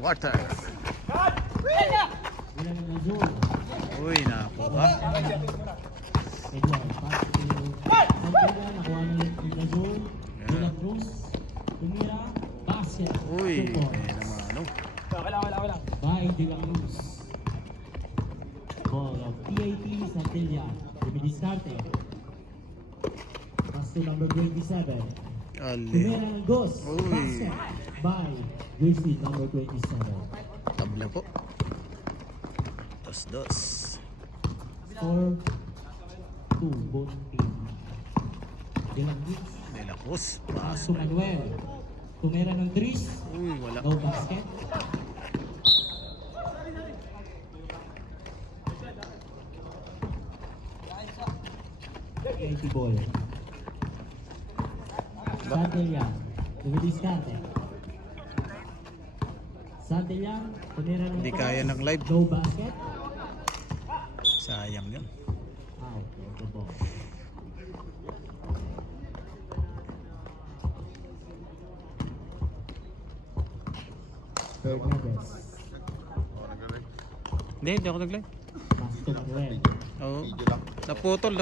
Water. Wala ng Azul. Uy, nakuha. Edward, pass to Alpera, nakuha ng Azul. De La Cruz, tumira, basket. Uy, Support. may naman ano. Wala. By De La Cruz. Ball of PAT Santilla. Dumidiscarte. Pass to number 27. Ali. Tumira ng Gus. Uy. Basket. By Grizzly number 27. Tabla po. Dos. Score 2, both team. De La Cruz. De La Cruz. Pass Paso. to Manuel. Tumira ng Tris. Uy, wala. No basket. PAT ball. Santillan. Dumidiscarte. Santillan. Tumira ng Hindi Tris. kaya ng live. No basket. Sayang yun. Out. The ball. Fernandez. Hindi ako nag-live. Pass to Manuel. Oo. Naputol.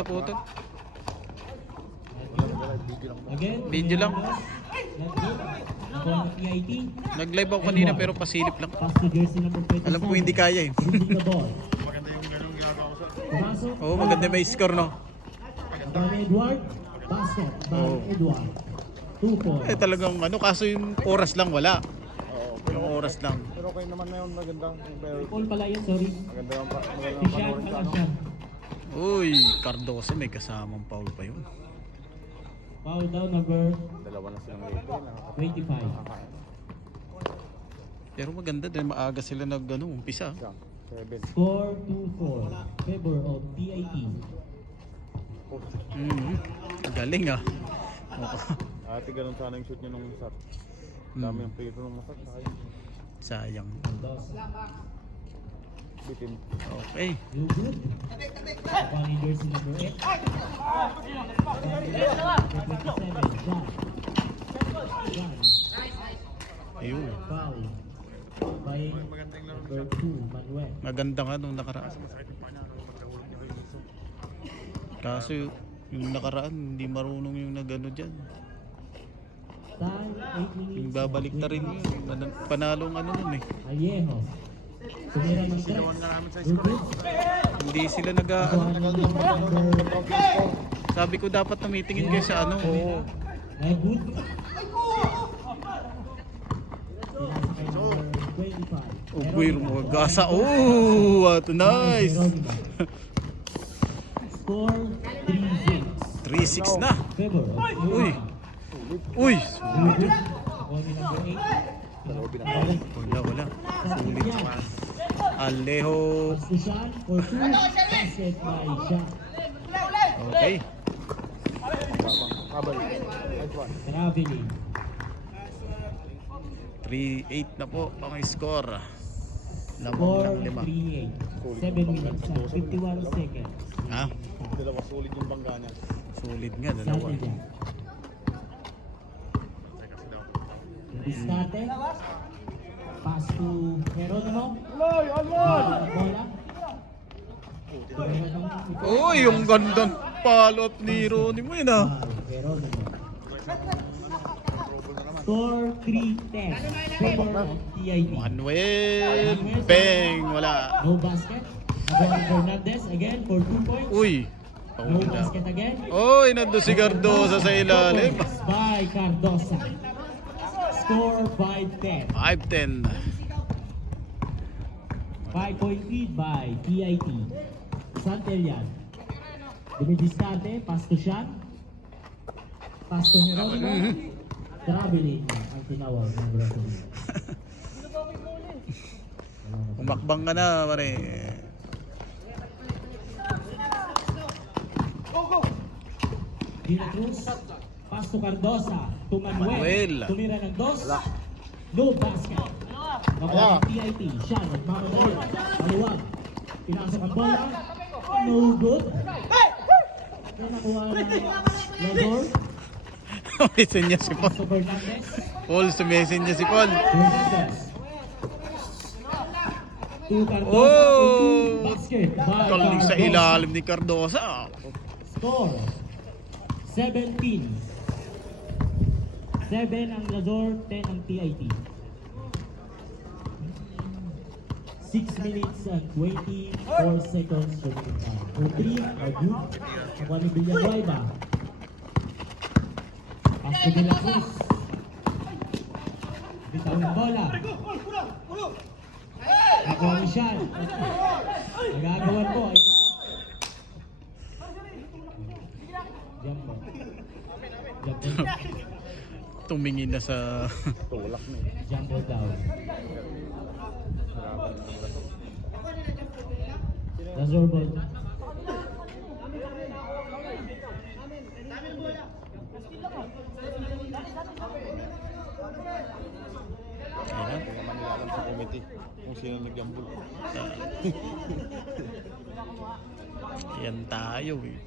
Again. Video lang. Ako ng PIT. Nag-live ako kanina pero pasilip lang. Pass to jersey number 27. Alam ko hindi kaya eh. Losing the ball. Maganda yung ganong ginagawa ko sa... Pumasok. Oo, maganda may score no. Ako ni Edward. Basket. By Oo. Edward. 2 points. Eh talagang ano, kaso yung oras lang wala. Oo, Yung oras lang. pero kayo naman na yun, magandang... Pero Paul pala yan, sorry. maganda yung magandang Si Sean panoorin ka, pala no? siya. Uy, Cardoso may kasamang foul pa yun. Foul down number Dalawa na silang late. 25. Pero maganda din, maaga sila umpisa. 7. Score 2-4. Favor of PIT. Galing ah. Ate, ganun sana yung shoot nyo nung shot. Dami yung prito nung masat. Sayang. Bitin. Okay. You good? Ako ni jersey number 8. Number 27. John. Ayun. Foul. By number 2, Manuel. Maganda nga nung nakaraan. Kaso yung nakaraan, hindi marunong yung nagano dyan. Time, 8 minutes. Yung babalik na rin yun. Panalong ano nun eh. Vallejo. Tumira ng tres. Good. Hindi sila nag Ako ang number... Sabi ko dapat na meetingin kayo sa ano. Ay, good. Pinasa kay number 25. Ubuir mo. Gasa. Oh, what nice. Score 3-6. 3-6 na. Favor. Uy. Uy. Good. Ako ni number 8. Wala. Sulit. Alejo. Pass to Sean for 2. Basket by Sean. Okay. Kabal. Nice one. Traveling. 3-8 na po ang score. Lamang Score ng 5. 3-8. 7 minutes and 51 seconds. Ha? Dalawa solid yung bangga niya. Sulit nga, dalawa. Santillan. Discarte. Pass to Geronimo. Bola. Uy, yung gandang follow-up ni Ronnie mo yun ah. Geronimo. Score 3-10. Favor of TID. Manuel Beng, wala. No basket. Again, Fernandez again for 2 points. Uy. No basket again. Uy, nandun si Cardosa sa ilalim. Points by Cardosa. Score 5-10. 5-10. 5-point lead by PIT. Santillan. Dumidiscarte. Pass to Sean. Pass to Geronimo. Traveling ang tinawag ng referee. Umakbang ka na, pare. De La Cruz. Pass to Cardosa. To Manuel. Manuel. Tumira ng dos. No basket. Nakuha ng PIT. Sean. Nagmamadali. Maluwag. Pinasok ang bola. No good. Kaya nakuha ng Lazor. Message niya si Paul. Pass to Fernandez. Paul, sumessage niya si Paul. Fernandez. to Cardosa. Oh! Basket by Galing sa Cardosa. ilalim ni Cardosa. Score 17. 7 ang Lazor, 10 ang TIT. 6 minutes and 24 seconds remaining time. For 3 are good. Nakuha ni Villanueva. Pass to De La Cruz. Bitaw ng bola. Nakuha ni Sean. Nagagawan po. Ayun na po. Jump ball. Jump ball. Tumingin na sa... Tulak na eh. Jump ball down. Lazor ball. Ayan. Hindi naman nila alam sa committee kung sino nag-gamble. Yan tayo eh.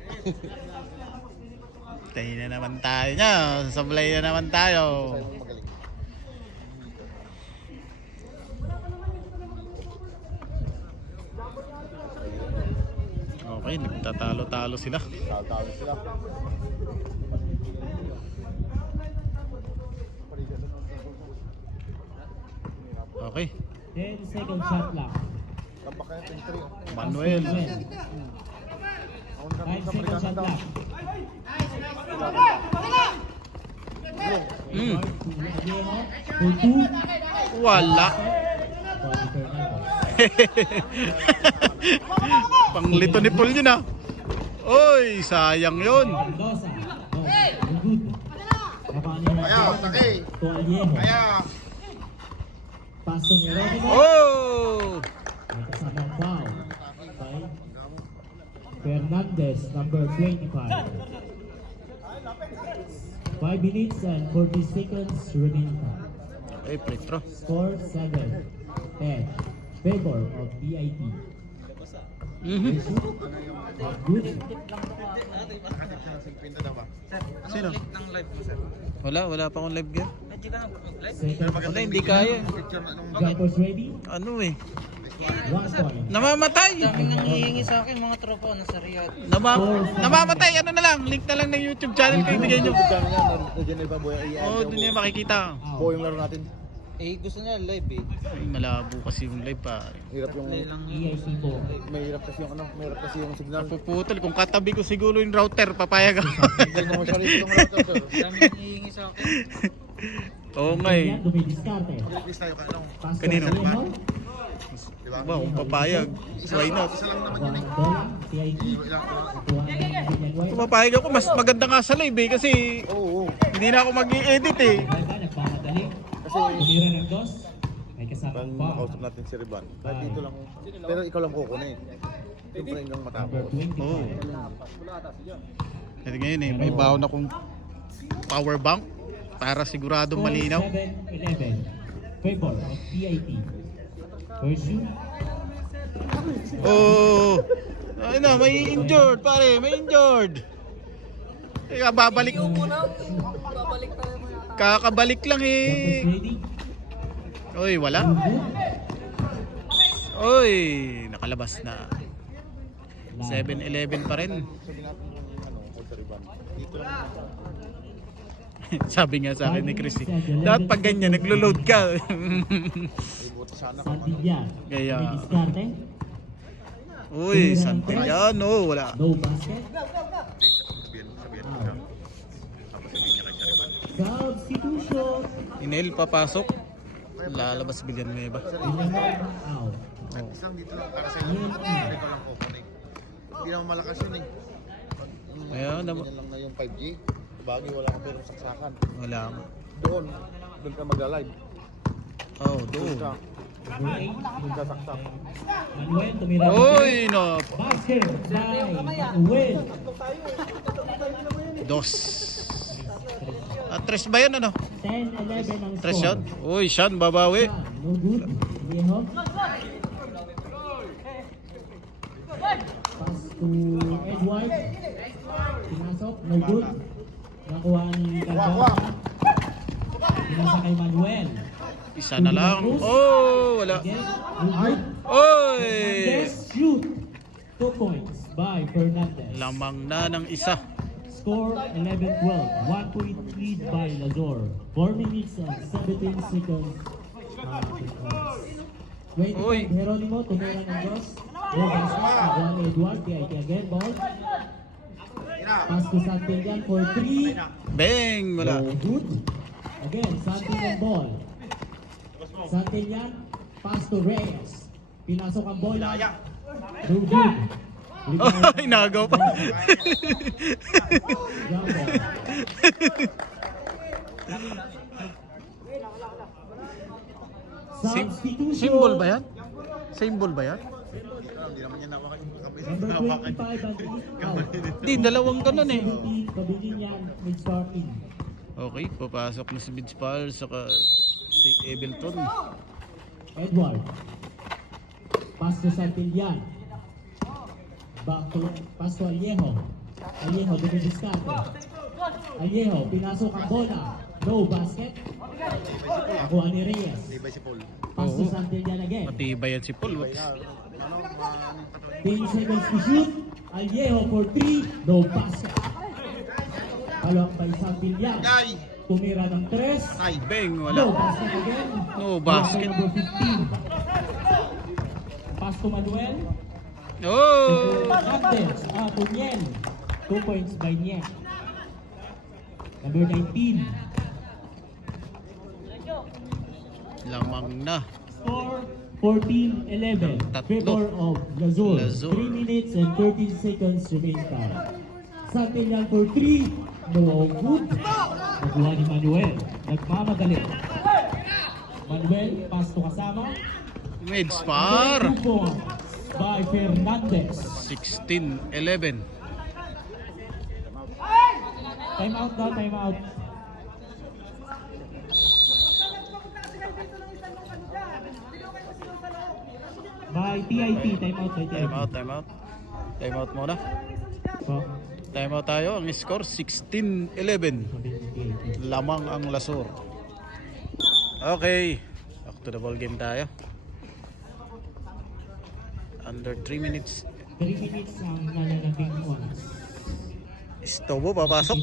Tayo na naman tayo niya. Sablay na naman tayo. Magaling. Okay, nagtatalo-talo sila. Talo-talo sila. Okay. 10 second shot lang. Tampak kaya 23. Manuel. 5 second shot lang. Mm. For 2. Wala. Panglito ni Paul yun ah. Oy, sayang yun. Cardosa. No, good. Kaya, sakay. Tualiejo. Kaya. Pass to Jeronimo. Oh! May kasamang foul. By Fernandez, number 25. 5 minutes and 40 seconds remaining. Ay, Petro. Score 7. 10. Favor of PIT. Mhm. Good. Sino? Wala pa akong live game. Second. Wala, hindi kaya. Jumpers ready. Ano eh. 1 point. Namamatay. Nangihingi sa akin mga tropa na sa Riyadh. Namamatay. Ano na lang. Link na lang ng YouTube channel ko ibigay nyo. Nandiyan na iba boy. Oo, doon niya makikita. Po yung laro natin. Eh, gusto niya live eh. Ay, malabo kasi yung live pa. Hirap yung Play lang EIC po. mahirap kasi yung ano, mahirap kasi yung signal. Napuputol. Kung katabi ko siguro yung router, papayag ako. Hindi naman siya rito yung router sir. Dami nangihingi sa akin. Oo nga eh. Dumidiskarte. Please tayo ka ano. Pass to Kanino? Alejo. Diba, kung papayag, why not? Isa lang naman One yun eh. bola. PIT. Kuha ng Villanueva. Kung papayag ako, mas maganda nga sa live eh. Kasi Oo. hindi na ako mag-i-edit eh. Villanueva, nagmamadali. Kasi Tumira ng dos. May kasamang pag foul. makausap natin si Riban. Kahit dito lang. Pero ikaw lang kukunin. Siyempre hanggang Number matapos. 25. Oo. Kasi ngayon eh, may baon akong power bank para siguradong malinaw. 7-11. Favor of PIT. First shoot. Oh, ay na, may injured pare, may injured. Teka, babalik. Kakabalik lang Jumpers eh. ready. Oy, wala. Good. Oy, nakalabas na. 7-11 pa rin. Sabi natin ano, kay Sir Riban. Dito lang. Sabi nga sa akin ni Chris, dapat pag ganyan, naglo-load ka. Ibuti sana kung ano. Santillán. Kaya. Dumidiskarte. Uy, Santillano, wala. No basket. Sabihin ko siya. Tapos sabihin niya kay Sir Riban. Substitution. Inel, papasok. Lalabas Villanueva. Villanueva out. Isang dito lang para sa inyo. Ikaw lang kukunin. Hindi naman malakas yun eh. Ayan, Ganyan lang na yung 5G. Bagay wala kang pero saksakan. wala nga. Doon ka magla-live. Oh, Doon ka. Number 8. Doon ka saksak. Manuel tumira. Uy, no. Basket by Manuel. Dos. Tres ba yun, ano? 10-11 ang Tres score. yun? Uy, Sean, babawi. No good. Viejo. Pass to Edward. Pinasok. No good. Nakuha ni Cardosa. Pinasa kay Manuel. Isa na lang. Oh, wala. Again. No good. Oy! Fernandez, shoot. 2 points by Fernandez. Lamang na ng isa. Score 11-12. 1 point lead by Lazor. 4 minutes and 17 seconds. 20 Uy. Geronimo, tumira ng Diyos. No basket. Juan Edward, PIT again. Ball. Pass to Santillan for 3. Bang! Wala. No good. Again, Santillan ball. Santillan, pass to Reyes. Pinasok ang bola. No good. Ay, nagaw pa. Young ball. Substitution. Symbol ba yan? Symbol ba yan? Number 25 and out. Hindi, dalawang ganun eh. 17, Pabilinian, mid-starting. Okay, papasok na si Mitch Powell saka si Ableton. Edward. Pass to Santillan. Back to, pass to Aliejo. Aliejo, dumidiskarte. Aliejo, pinasok ang bola. No basket. Nakuha ni Reyes. Pass to Santillan again. Matibay yan si Paul. 10 seconds to shoot. Aliejo for 3. No basket. Palawak by Santillan. Tumira ng 3. Ay, bang! No Wala. basket again. No basket. Number 15. Pass to Manuel. Oh! Hernandez. To Nien. 2 points by Nien. Number 19. Lamang na. Score 14-11. Tatlo. Favor of Lazur. Lazur. 3 minutes and 13 seconds remaining time. Santillan for 3. No good. Nakuha ni Manuel. Nagmamadali. Manuel, pass to kasama. Mitch Par. 2 points by Fernandez. 16-11. Time out daw, time out. By TIT, time out by TIT. Time out, time out. Time out muna. So, Time out tayo. Ang score 16-11. sabi ng TIT. Lamang ang Lasur. Okay. Back to the ball game tayo. Under 3 minutes. 3 minutes ang nalalaging oras. Estobo papasok.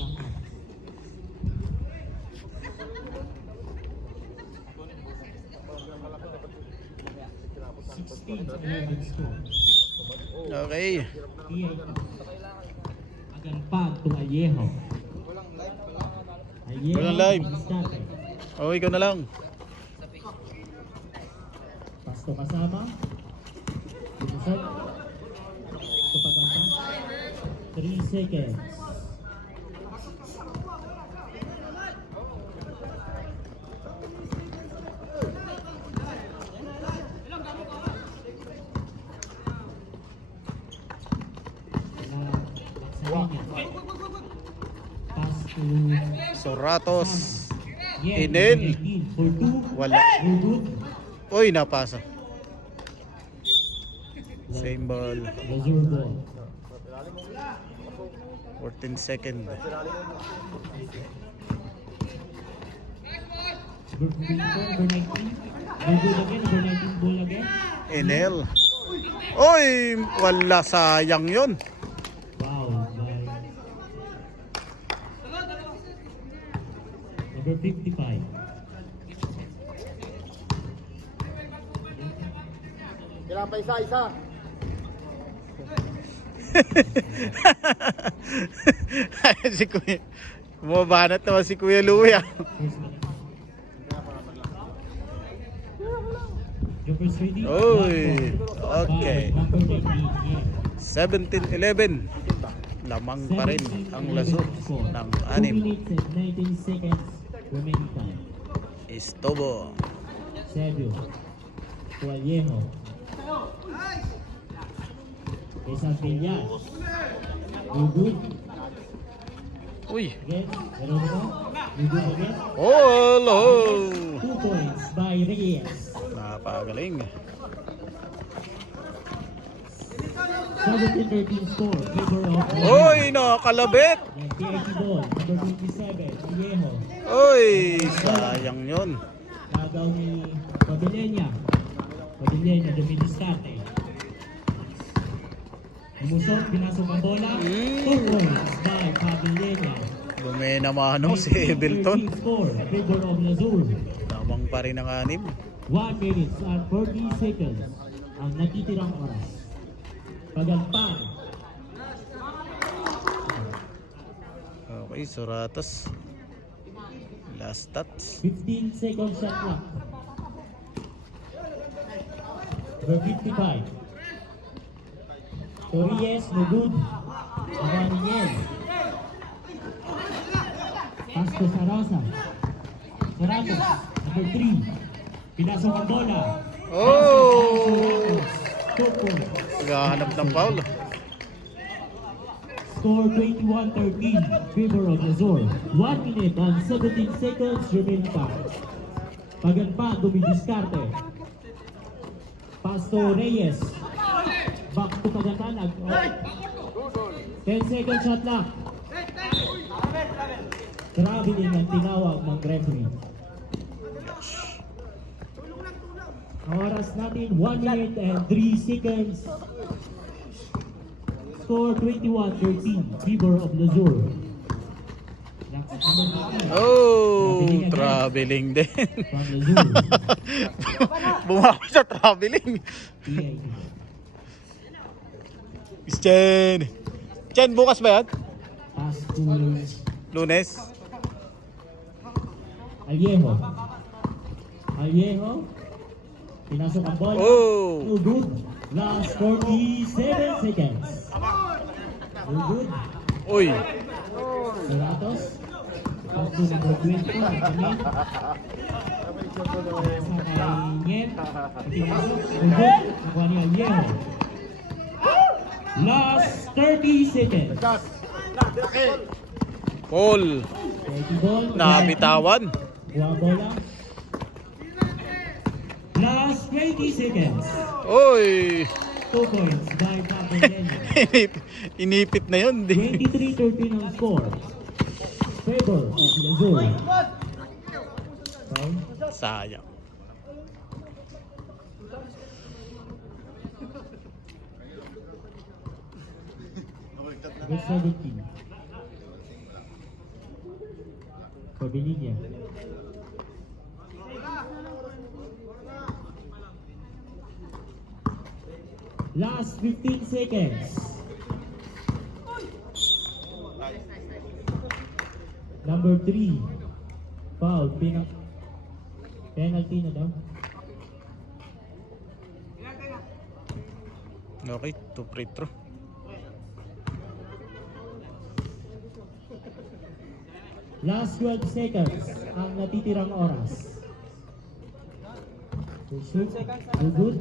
Okay. Agampag to Aliejo. Aliejo. Walang live. Diskarte. Oh, ikaw na lang. Pasto kasama. Pinusot. Ito pagkanta. 3 seconds. Pass to Soratos. Yen. Inel. 19 for 2. Wala. No good. Uy, napasa. Same ball. Lazur ball. 14 seconds. Number 19. No good again. Number 19 ball again. Enel. Uy, wala, sayang yun. Wow. Number 55. Kailangan pa isa. Si Kuya. Bumabanat naman si Kuya Louie. Jumpers ready. Uy, okay. Number 19. Yeah. 17-11. Lamang pa rin ang Lasur ng 2 anim. minutes and 19 seconds remaining time. Estobo. Sergio. Vallejo. Cesar Villar. No good. Uy. Again. Geronimo. No good again. Hello. 2 points by Reyes. Napagaling. 17-13 score. Favor of Uy, nakalabit. Yan, PIT ball. Number 27. Vallejo. Uy, sayang yun. Nagaw ni Pabilinia. Pabilienya, dumidiskarte. Lumusot, pinasok ang bola. 2 points by Pabilienya. Bumenamano si Ableton. Score, favor of Lazur. Tamang pa rin ang 6. 1 minute and 40 seconds ang natitirang oras. Pagalpan. Okay, Suratos. Last touch. 15 seconds shot clock. Number 55. Torres, no good. Abaningel. Pass to Sarosa. Saratos, number 3. Pinasok ang bola. Oh! 2 points. Naghahanap ng foul. Score 21-13, favor of Lazur. 1 minute and 17 seconds remaining pa. Pagalpa, dumidiskarte. Pass to Reyes. Back to Pagantanag. 10 seconds shot clock. Traveling ang tinawag ng referee. Ang oras natin, 1 minute and 3 seconds. Score 21-13, favor of Lazur. Oh! Traveling din. From Lazur. Bumako sa traveling. PIT. Chen! Chen, bukas ba yan? Pass to Lunes? Aliejo. Aliejo. Pinasok ang bola. Oh! No good. Last 47 seconds. No good. Uy! Saratos. Pass to number 24. Kami. Sa kay Nyen. Pinasok. No good. Nakuha ni Aliejo. Last 30 seconds. Paul! 30 ball. Nabitawan. Kuha ang bola. Last 20 seconds. Uy! 2 points by Pabilienya. Inipit na yun. 23-13 ang score. Favor of Lazur. Foul. Sayang. Number 17. Pabilienya. Last 15 seconds. Number 3. Foul. Penalty na daw. Okay, to free throw. Last 12 seconds ang natitirang oras. Shoot. No good.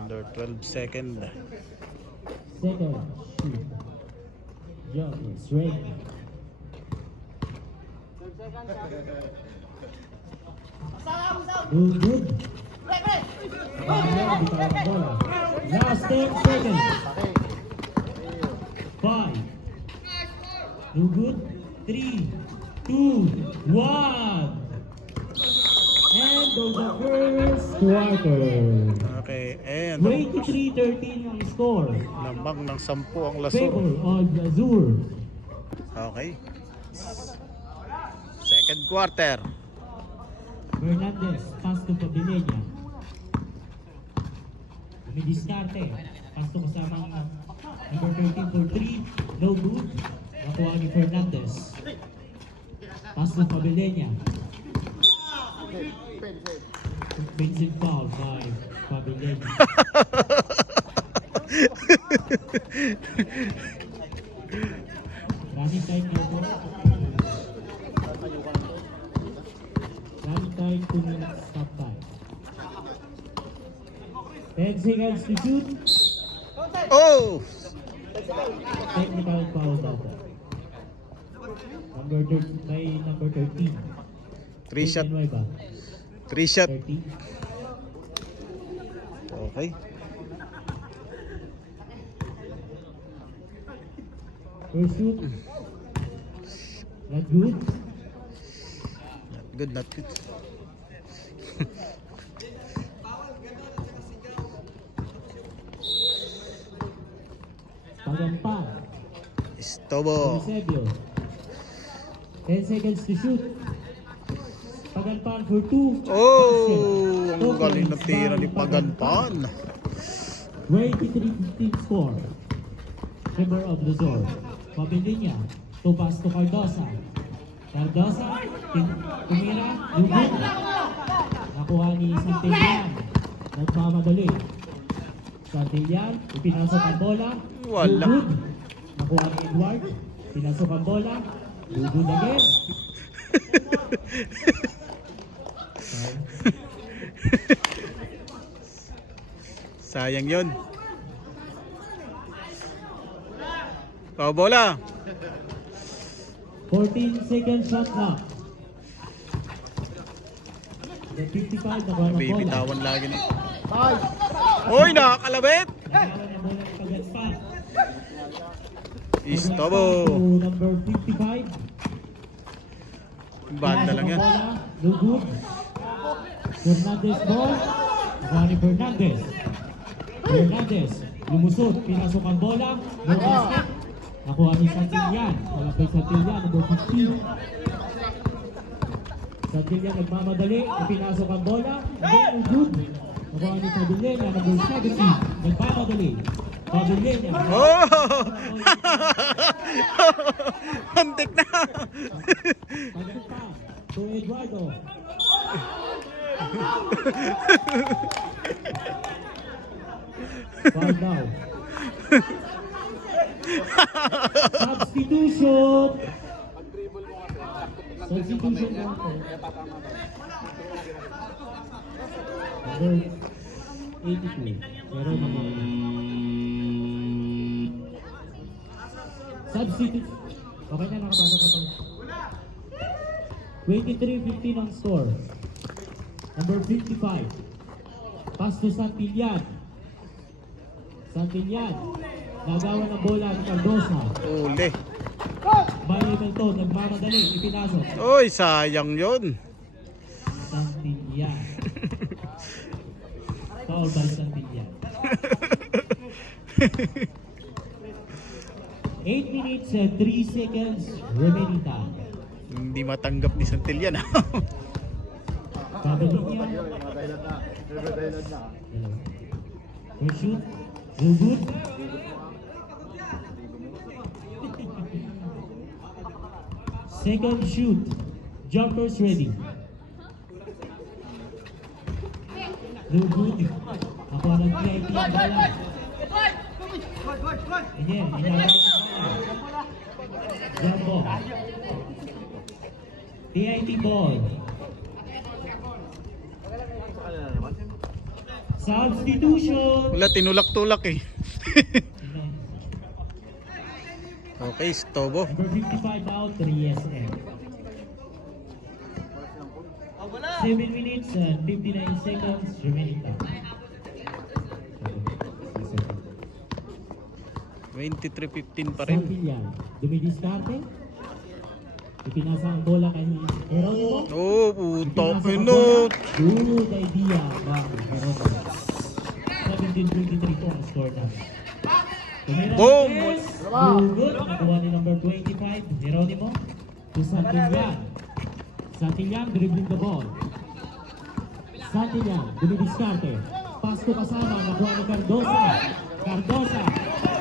Under 12 second. Second. Shoot. Jump is ready. No good. Bitaw ang bola. Last 10 seconds. 5. No good. 3, 2, 1. End of the first quarter. Okay, and 23-13 ang score. lamang ng 10 ang Lazur. Favor of Lazur. Okay. Second quarter. Fernandez, pass to Pabilienya. Dumidiskarte. Pass to kasama ang number 13 for 3. No good. Nakuha ni Fernandez. Pass to Pabilienya. Offensive foul by Pabilienya. Running time na po. Running time 2 minutes stop time. 10 seconds to shoot. Oh! Technical foul daw po. Number 13. 3 shot. Nueva. 3 shot. 30. Okay. First shoot. Not good. Not good, not good. Pagampan. Istobo. Eusebio. 10 seconds to shoot. Pagampan for 2. Oh, ang galing na tira ni Paganpan. 23-15 score. Member of the zone. Pabilinya. To pass to Cardosa. Cardosa. Tumira. Lugod. Nakuha ni Santillan. Nagmamadali. Santillan. Ipinasok ang bola. Wala. Lugod. Nakuha ni Edward. Pinasok ang bola. Lugod again. Sayang yun. Oh, bola. 14 seconds shot clock. The 55 nakuha ng bola. Bibitawan lagi na. Uy, nakakalabit. Nakuha ng bola ng Pagampan. Istobo. To number 55. Banda lang yan. Lugod. Fernandez ball. Nakuha ni Fernandez. Fernandez. Lumusot. Pinasok ang bola. No basket. Nakuha ni Santillan. Malapit Santillan. Number 15. Santillan nagmamadali. Pinasok ang bola. Lugod. Nakuha ni Padulena. Number 17. Nagmamadali. Padulena. Oh! Hantik na. Pagampan. To Eduardo. Foul now. Substitution. Substitution now. Number 82. Pero naman. Substitute. Okay na, nakapasok ka pala. 23-15 ang score. Number 55. Pass to Santillan. Santillan. Nagawa ng bola ni Cardosa. Uli. Hamilton, nagmamadali. Ipinasok. Uy, sayang yun. Santillan. Foul by Santillan. 8 minutes and 3 seconds remaining time. Hindi matanggap ni Santillan. Babalik niya. First shoot. Lugod. Second shoot. Jumpers ready. Lugod. Ako ng PIT ang bola. Again, inalaw. Jump ball. PIT ball. Substitution. Wala, tinulak-tulak eh. Okay, Istobo. Number 55 now, 3SM. 7 minutes and 59 seconds remaining time. 23-15 pa rin. Santillan, dumidiskarte. Ipinasa ang bola kay Geronimo. Oh, puto. Ipinasa ang Ano? bola. Good idea ba Geronimo. 17-23 po ang score natin. Tumira Boom! ng press. Good. Nakuha ni number 25, Geronimo. To Santillan. Santillan dribbling the ball. Santillan, dumidiskarte. Pass to kasama, nakuha ni Cardosa. Cardosa.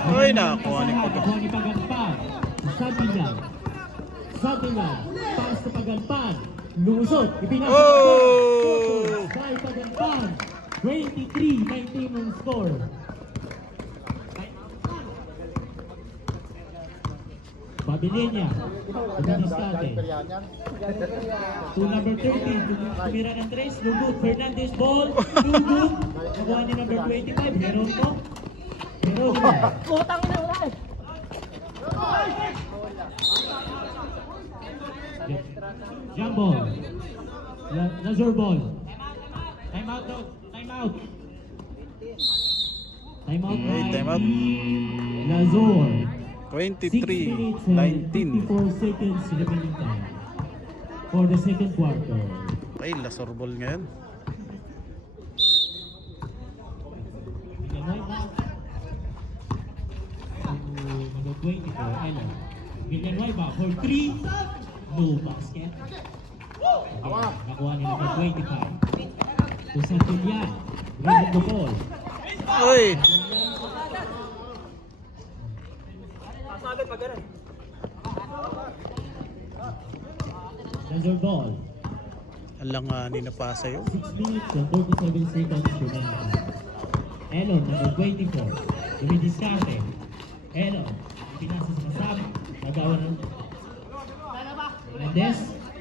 Uy, nakuha ni Nakuha ni Pagampan. Santillan. Santillan. Pass to Pagampan. Lumusot. Ipinasok ang bola. Oh! By Pagampan. 23-19 ang score. Pabilinya. Dumidiskarte. To number 13, tumira ng 3, Lugod, Fernandez ball, Lugod, nakuha ni number 25, Geronimo. Geronimo. Jump ball. Lazur ball. Time out, dog. Time out. Time out. Okay, time out. Lazur. 6 minutes and 23-19. 54 seconds remaining time. for the second quarter. Ay, lasorbol ngayon. Villanueva to number 24, Elo. Villanueva for 3, no basket. Nakuha ni number 25 to Santillan, dribbling the ball. Uy! Another ball. Alanganin na pa sa'yo. 6 minutes and 37 seconds remaining. Elon, number 24. Dumidiskarte. Elon, pinasa sa kasama. Nagawa ng Hernandez.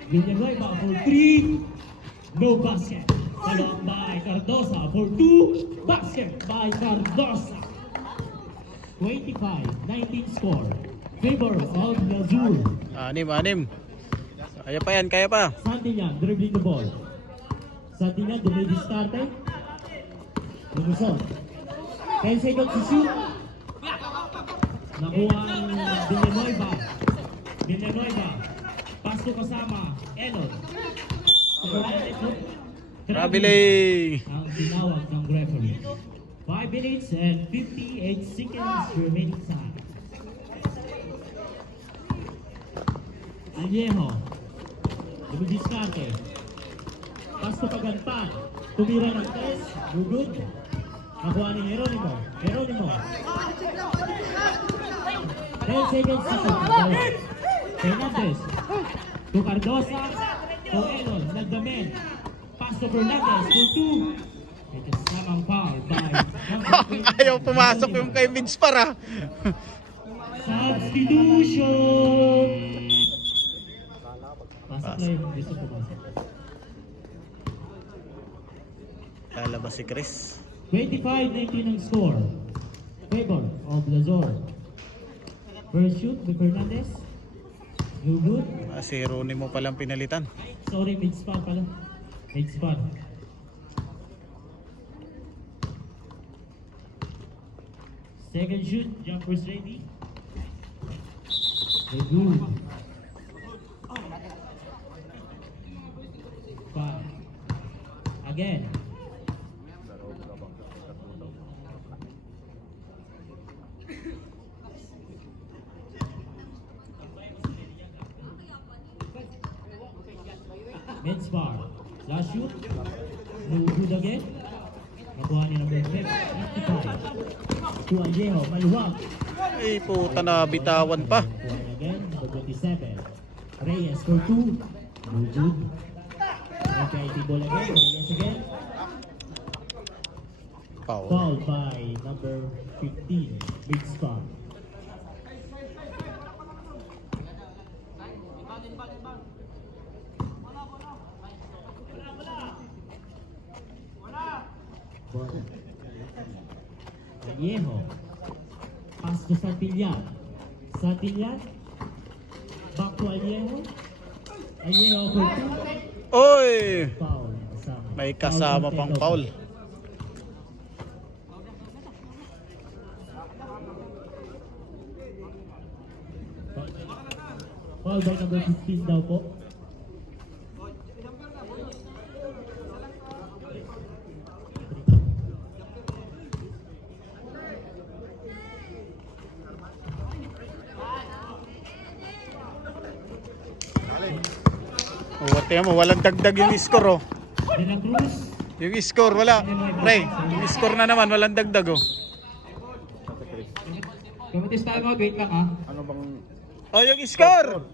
Villanueva for 3. No basket. Followed by Cardosa for 2. Basket by Cardosa. 25-19 score. Favor of Lazur. Anim. Kaya pa yan, kaya pa. Santillan dribbling the ball. Santillan dumidiskarte. Lumusot. 10 seconds to shoot. Nakuha ang Villanueva. Villanueva. Pasto kasama. Elon. Traveling! Ang tinawag ng referee. 5 minutes and 58 seconds remaining time. Añejo. Dumidiskarte. Pasto paganpan. Tumira ng test. Good. Nakuha ni Jeronimo. 10 seconds to shoot. Fernandez. To Cardosa. To Elon. Nagdamen. Pass to Fernandez for 2. It is namang foul by Ayaw pumasok yung kay Vince para. substitution. Pasok na yung gusto pumasok. Lalabas si Chris. 25-19 ang score. Favor of Lazor. First shoot by Fernandez. No good. Si Rooney mo palang pinalitan. Sorry, mid-spot pala. Mid-spot. Second shoot, jumpers ready. No good. 5. Again. Mid-spot. Last shoot. No good again. Nakuha ni number 55. To Añejo, maluwag. Ay, puta na, bitawan pa. Nakuha again, number 27. Reyes for 2. No good. Okay, ball again. Reyes again. Foul. Fouled by number 15. Big spot. Añejo. Pass to Santillan. Santillan. Back to Añejo. Añejo for 2. Oy! Foul. May kasama pang foul. Foul by number 15 daw po. Tingnan mo, walang dagdag yung score oh. De La Cruz. Yung score, wala. Pre, yung score na naman, walang dagdag oh. Kamatis tayo mga, wait lang ha. Ano bang... Oh, yung score!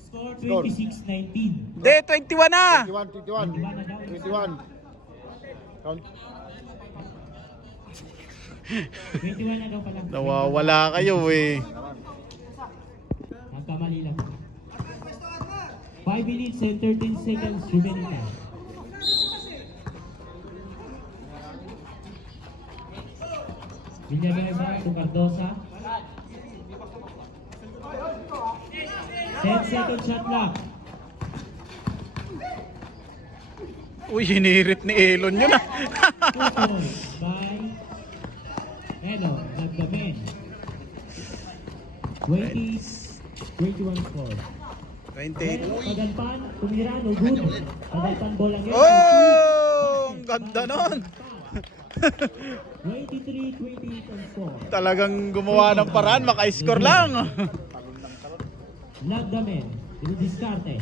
Score 26-19. De, 21 na! 21. Count. 21 na daw pala. Nawawala kayo eh. Nagkamali lang. 5 minutes and 13 seconds remaining now. Villanueva to Cardosa. 10 second shot clock. Uy, hinirit ni Elon yun ah. Tutoy by Elon, Nagdamen. 21 score. 28. Paganpan, tumira, no good. Paganpan bola again. Oh! Ang ganda nun! 23-28 ang score. Talagang gumawa ng paraan, maka-score lang. Lagdamen, diskarte.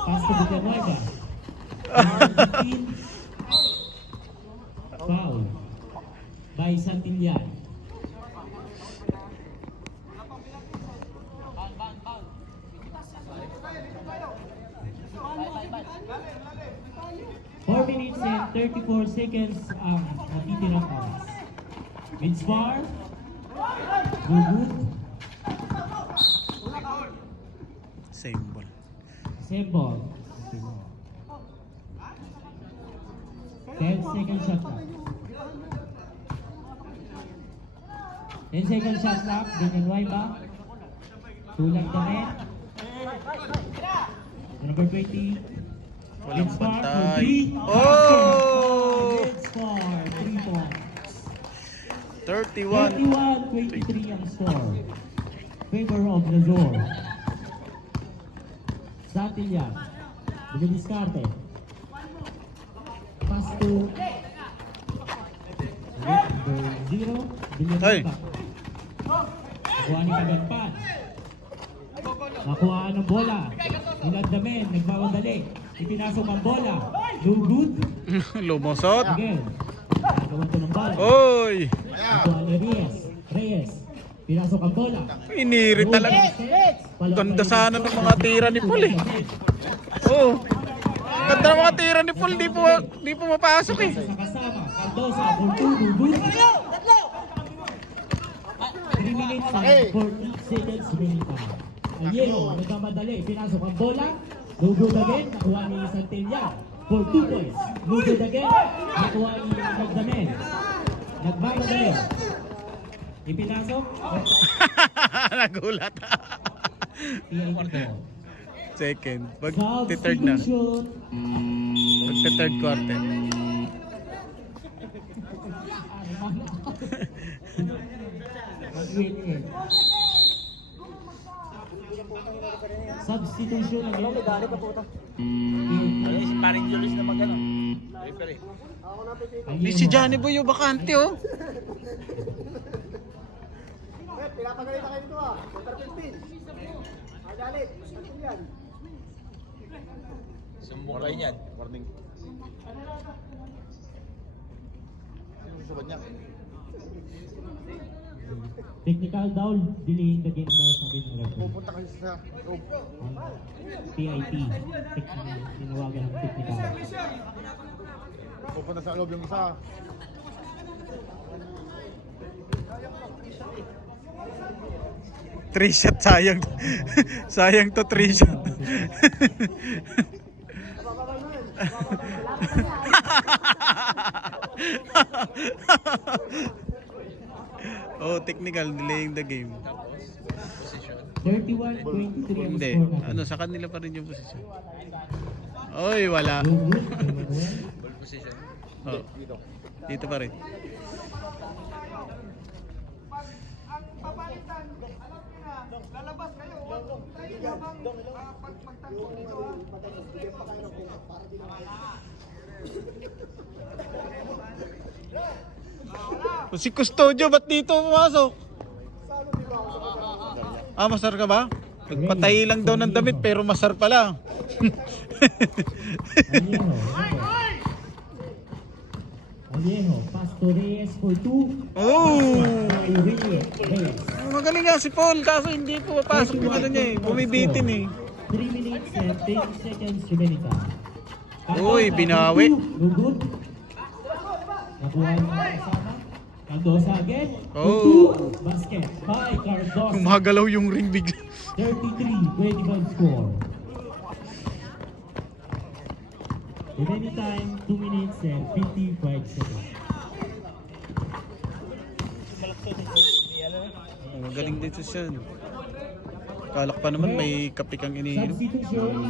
Pass to Bucanueva. Foul by Santillan. Four minutes and 34 seconds ang natitirang oras. Midsbar, Gugut, Same ball. Sembol. 10 second shot clock. 10 second shot clock. Villanueva. Tulak na net. Number 20. Walang Midsbar for pantay. 3. Oh! Midsbar, 3 points. 31. 31-23 ang score. Favor of Lazor. Santillan. Diskarte. Pass to number 0. Ay. Nakuha ni Kaganpan. Nakuha ng bola. Nilagdamen. Nagmamadali. Ipinasok ang bola. No good. Lumusot. Again. Nagawa to ng bola. Oy! Nakuha ni Reyes. Pinasok ang bola. Iniri talaga. Ganda sana ng mga tira ni Paul eh. Oh. Ganda ng mga tira ni Paul, di po mapasok eh. Sa kasama, Cardosa, Fortuno, Dudut. 3 minutes and 40 seconds remaining time. Ayero, nagkamadali, pinasok ang bola. No good again, nakuha ni Santillan for 2 points. No good again, nakuha ni Magdamen. Nagmamadali. Ipinasok. Nagulat. PIT. Second. Mag-third na. Substitution. Mag-third quarter. Mag-win-in. Substitution again. Ano, medali pa po ito? Si paring Julius na magano. Di si Johnny Boy yung bakante oh. Pinapagalit na kayo dito ah. Center 15. Magalit. Ano yan? Sumbong kayo niyan. Warning. Sino susubad niya? Technical down, delaying the game daw sabi ng referee. Pupunta kayo sa loob. PIT, tinawagan ng technical. Pupunta sa loob yung isa. Three shot sayang. Sayang to 3 shot. Oh, technical delaying the game. 31-23 ang Hindi. score natin. Ano, sa kanila pa rin yung posisyon. Oy, wala. Gugut, Emmanuel. Ball position. Oh. Dito pa rin. Si Custodio, ba't dito pumasok? Ah, masar ka ba? Nagpatay lang daw ng damit pero masar pala. Aliejo, pass to Reyes for 2. Oh! Reyes. Magaling nga si Paul kaso hindi po papasok yung ano niya eh. Bumibitin eh. 3 minutes and 30 seconds remaining time. Uy, binawi. Lugod. Nakuha yung mga kasama. Cardosa again. Oh. Basket by Cardosa. Gumagalaw yung ring bigla. 33-25 score. Remaining time, 2 minutes and 55 seconds. Oh, magaling din siya. Kalak pa naman may kape kang iniinom. Substitution.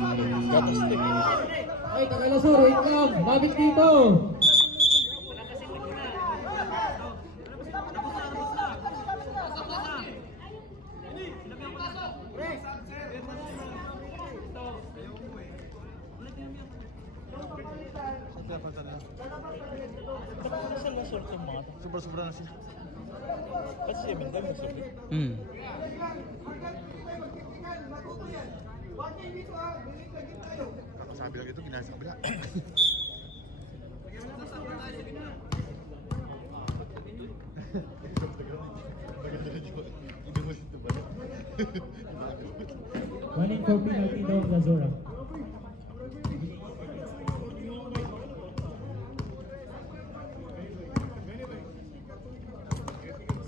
Ay, Tagalasor, wait lang. Mabit dito. Saan na sort yung mga to? Sobra-sobra na sila. Kasi si Emendal na sort. Hmm. Sabi lang ito, ginasa kabila. Running for penalty daw Lazora.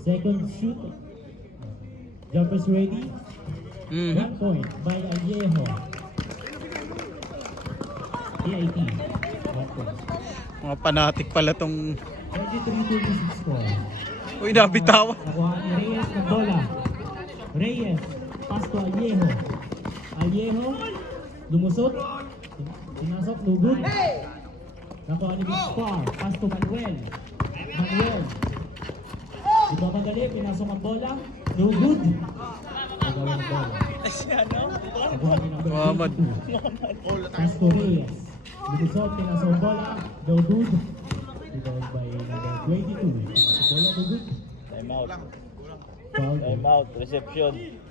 Second shoot. Jumpers ready. Mhm. 1 point by Aliejo. PIT. 1 point. Mga panatik pala tong... 23-26 score. Uy, nabitawan. Nakuha ni Reyes ng bola. Reyes, pass to Aliejo. Aliejo, lumusot. Pinasok, no good. Nakuha ni Big Spar, pass to Manuel. Manuel. Ito madali, pinasok ang bola. No good. Nagawa ng bola. Si ano? Nakuha ni number Muhammad. 22. Pass to Reyes. Lumusot, pinasok ang bola. No good. Rebound by number 22. Pinasok bola, no good. Time out. Foul. Time out. Reception.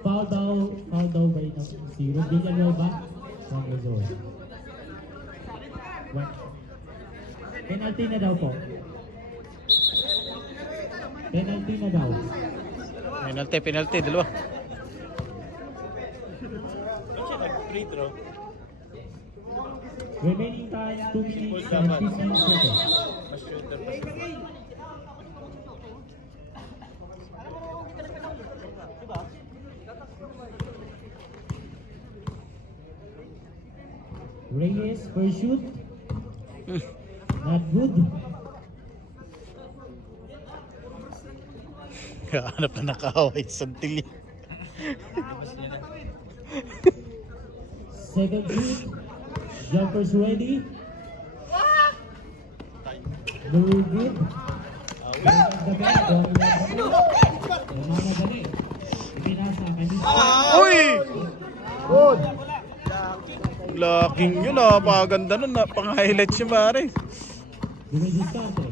Foul daw by si Ruben Villanueva from Luzon. Penalty na daw po. Penalty na daw. Penalty, dalawa. Ba't siya nag-free throw? Remaining time 2 minutes and 15 seconds. Mas shooter pa siya. Reyes first shoot. Not good. Hanap na nakahaway sa santil. Second shoot. Jumpers ready. No good. Madali. Ipinasa kanina. Uy! Laking yun, napakaganda nun. Pang-highlight siya, pare. Dumidiskarte.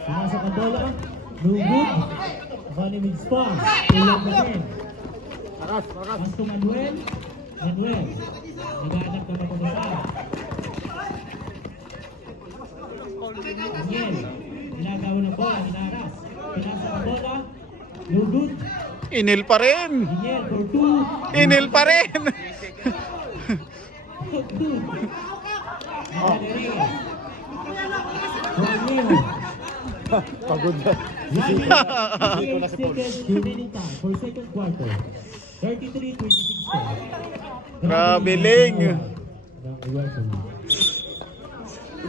Pinasok ang bola. No good. Bali with spar. Tulog na din. Pass to Manuel. Manuel. Naghanap na mapapasara. Daniel. Ginagawa ng bola. Hinaras. Pinasok ang bola. No good. Inil pa rin. Daniel for 2. Inil pa rin. Pagod na. 38 seconds remaining time for second quarter. 33-26. Grabe, Ling.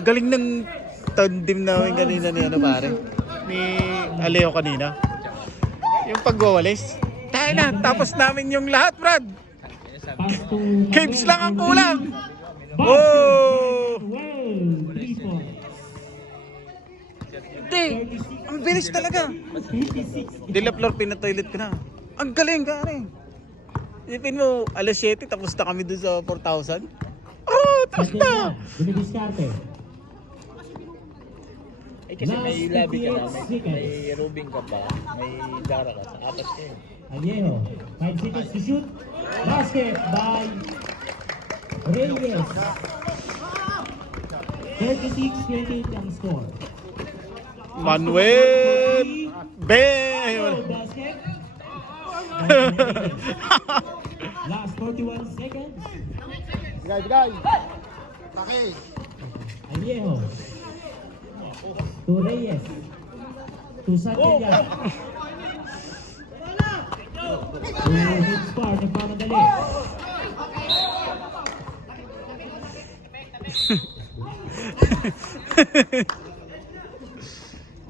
Galing ng tandem namin kanina ni ano, pare. Ni Aleo kanina. Yung pagwawalis. Tayo na, tapos namin yung lahat, Brad. Caves lang ang kulang. Oh! Well, 3 points. Hindi, ang bilis talaga. 56. Dila floor, pinatoilet ko na. Ang galing, pare. Isipin mo, alas 7, tapos na kami dun sa 4,000. Oh, tapos na. Dumidiskarte. Eh kasi may labi ka na, may Seconds. Rubing ka pa, may Dara ka, sa apat ka yun. Aliejo, 5 seconds to shoot. Basket by Reyes. 36-28 ang score. Manuel. Ben. Oh, basket. Last 41 seconds. Bigay. Bakit? Aliejo. To Reyes. To Santillan. To Big Spar, nagpamadali.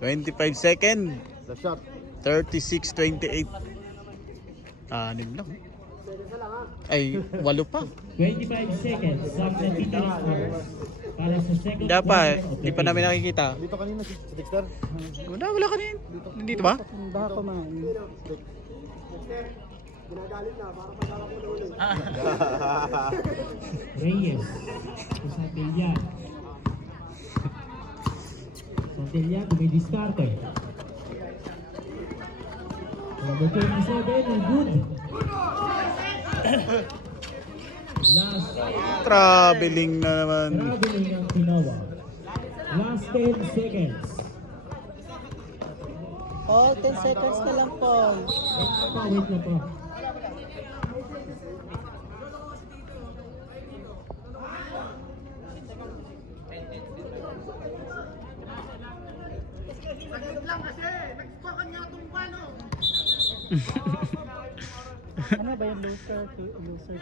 $25 seconds. The shot. 36-28. Anim lang. Ay, 8 pa. 25 seconds from the Peter score. Para sa second Hindi pa, quarter of hindi the pa namin game. nakikita. Dito kanina si Dexter. Wala ka din. Nandito ba? Baka man. Ginagalit na, para pagkala ko na ulit. Reyes. Sa Santillan. Santillan, dumidiskarte. Number 27, good. Last Traveling na naman. traveling ng Pinowa. Last 10 seconds. Oh, 10 seconds na lang po. Wait na po. Ano ba yung loser to loser?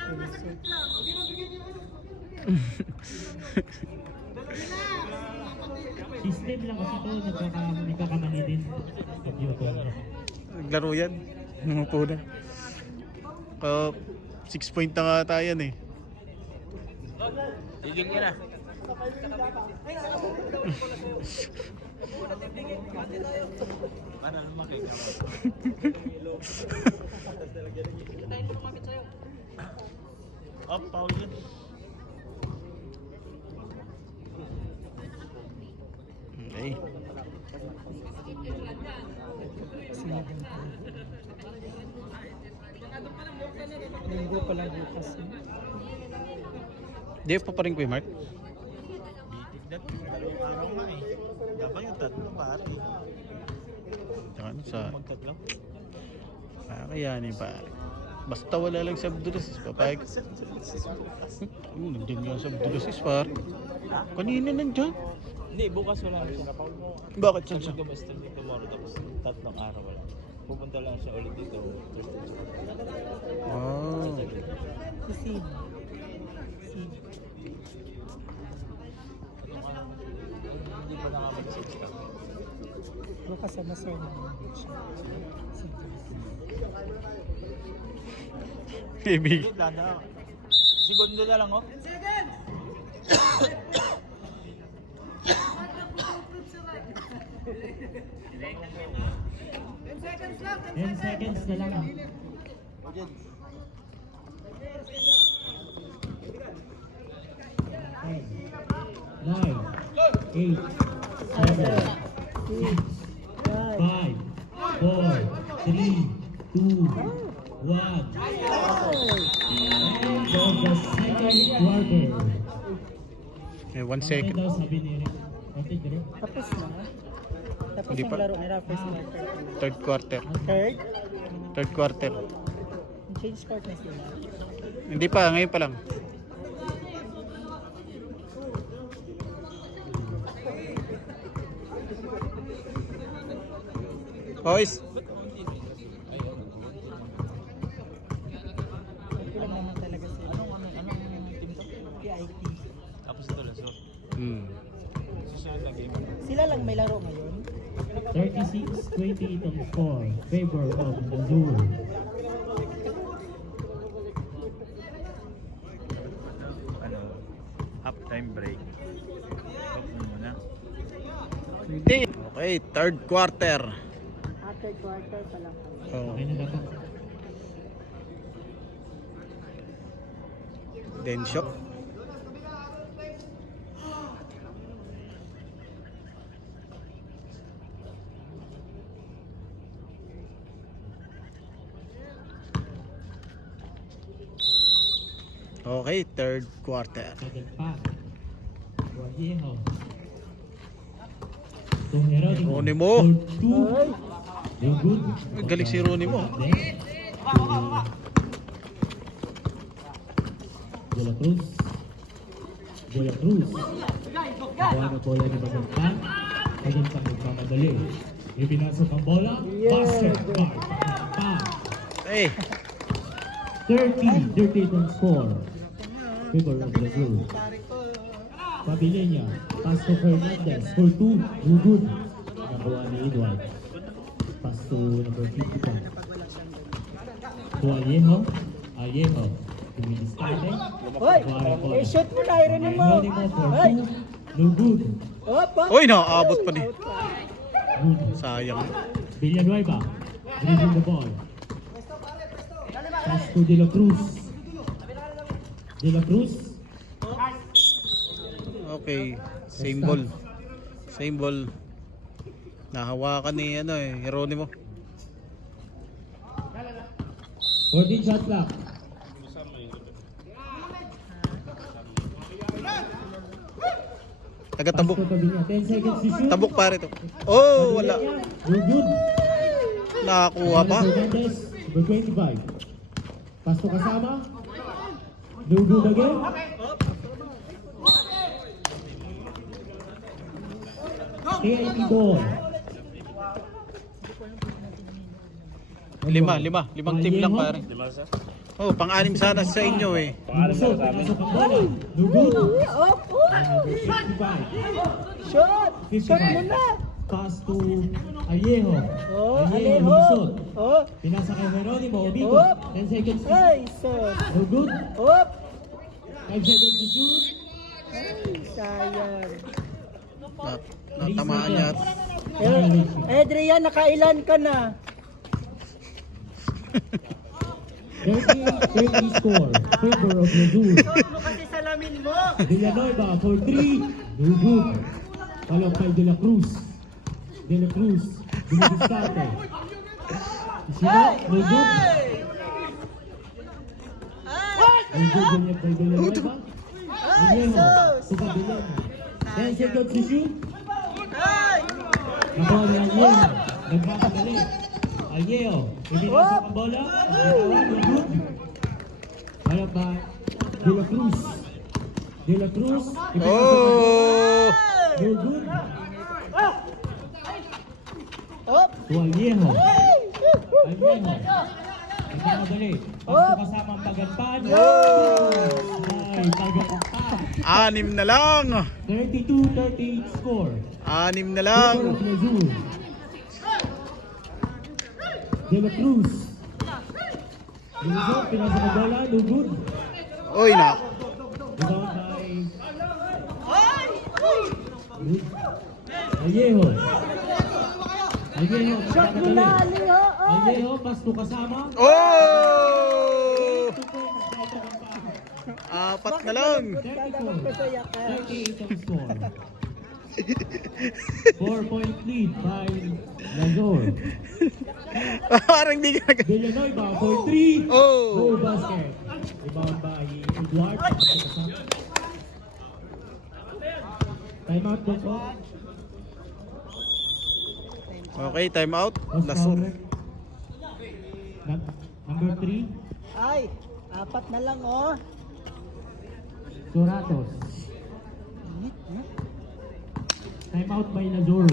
System lang kasi ito, nagkakamali din. Computer. Naglaro yan. Umupo na. 6 point na nga tayo yan eh. Tigil niya na. Para makita mo. Oh, Paul yun. Okay. Linggo pa lang bukas. Di pa rin ko eh, Mark. Bitig na. Dalawang araw nga eh. Dapat yung tatlo pare. Tsaka ano sa... Magtatlo. Kakayanin pare. Basta wala lang sa Abdulaziz, papayag. Nandiyan nga sa Abdulaziz, pare. Kanina nandiyan. Hindi, bukas wala siya. Bakit saan siya? Sabi ko Mr. tomorrow tapos tatlong araw wala. Pupunta lang siya ulit dito Thursday. Ah. Kasi Hindi pa nakapag-message ka. bukas sa Masay na beach. Ibig. Hindi, dada. Segundo na lang oh. 10 seconds na lang. Ten, 9, 8, 7, 6, 5, 4, 3, 2, 1. For the second quarter. Eh, 1 second. Ano daw sabi ni Eric? Konti ka rin? Tapos na. Tapos Hindi yung pa. laro nila first quarter. Third quarter. Third, Third quarter. change court na sila. Hindi pa, ngayon pa lang. Boys, Okay lang naman talaga sila. Anong team to? PIT. Tapos ito lang so. Susunod na game. Sila lang may laro ngayon. 36-28 ang score. Favor of Lazur. Ano? Half-time break. Stop mo muna. hindi. Okay, third quarter. Third quarter pa lang. Oh, Okay na dapat. Densyo. Okay, third quarter. Second pass. Vallejo. Kung Heronimo. Heronimo. For two. Yung good. Galing si Heronimo. De La Cruz. De La Cruz. Buwan na bola ni Baganta. Agad pa nagpamadali. Ipinasok ang bola. Basket. Mark. Pa. Hey, 30-38 ang score. Favor of Lazur. Pabilinya. Pass to Fernandez. For two. Good. Nakuha ni Edward. Pass to number 55. To Vallejo. Vallejo. Dumidiskarte. Hoy! I-shoot mo na, irinig mo. Geronimo for Hoy! 2. No good. Hop, hop. Uy, nakaabot pa ni. Good. Sayang. Villanueva. Dribbling the ball. Pass to De La Cruz. De La Cruz. Okay, same ball. Same ball. Nahawakan ni Geronimo. 14 shot clock. Taga-tabok. Pass to Pabilla. 10 seconds to shoot. Tabok pare to. Oh, wala. No good. Nakakuha pa. Fernandez, number 25. Pass to Kasama. No good again. KIT ball. Limang team lang pare. Oh, pang-anim sana sa inyo eh. Lusot, pinasok ang bola. No good. Hop, hop. Number 55. Shoot! Shoot mo na! Pass to Vallejo. Oh, Vallejo, Alejo! lumusot. Oh! Pinasa kay Geronimo, umigot. Hop! 10 seconds to Ay, sus! no good. Hop! 5 seconds to shoot. Ay, sayang. Natamaan niya. Adrian, nakailan ka na? 30 score. Favor of Lazur. Shoot mo kasi salamin mo! Villanueva for 3. No good. Follow by De La Cruz. De La Cruz. Dumidiskarte. Isinok. No good. No good ulit by Villanueva. Vallejo. To Pabilla. 10 seconds to shoot. Nakuha ni Vallejo. Nagmamadali. Vallejo. Ibinasok ang bola. Bitawan. No good. Follow by De La Cruz. De La Cruz. Ibinasok ang bola. Oh! No good. Hop! To Vallejo. Vallejo. Nagmamadali. Pasto kasama ang paganpan. Ay, paganpan. 6 na lang. 32-38 score. 6 na Favor lang. of Lazur. De La Cruz. Lumusot, pinasa ng bola, no good. Uy, na. Rebound by Vallejo. Vallejo, Shot mo na, Alejo! Vallejo, pasto kasama. Oh! 4 na lang. Kalaman ko sa yakan. 38 ang score. 4-point lead by Lazor. Parang di ka nag... Villanueva for 3. Oh! No basket. Rebound by Eduard. Time out po po. Okay, time out. First Lasur. corner. Number 3. Ay, 4 na lang oh. Soratos. Time out by Lazor.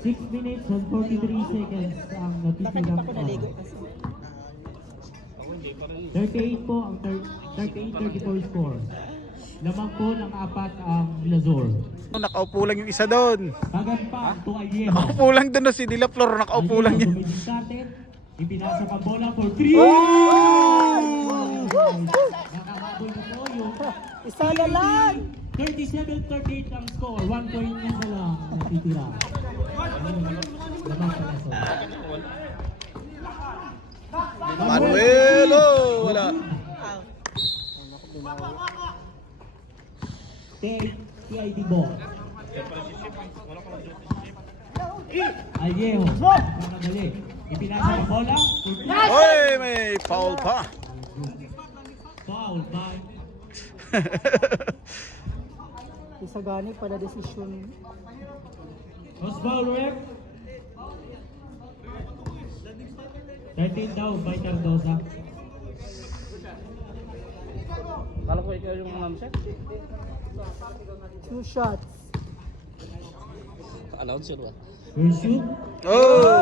6 minutes and 43 seconds ang natitirang Naligo kasi. 38 po ang 38-34 score. Lamang po ng 4 ang Lazor. Nakaupo lang yung isa doon. Paganpa to Vallejo. Nakaupo lang doon si De La Flor. Nakaupo lang niya. Dumidiskarte. Ipinasok ang bola for 3. Nakahabol na po yung Isa na lang! 37-38 ang score. 1 point na lang natitira. Lamang pala sa Manuelo! Wala. TIT ball. Vallejo. Nakamadali. Ipinasa ang bola. Oy, may foul pa. Foul by Isa gani para desisyon. was foul ref. 13 down by Cardosa. Kala ko ikaw yung mga set. 2 shots. Announcer ba? First shoot. Oh!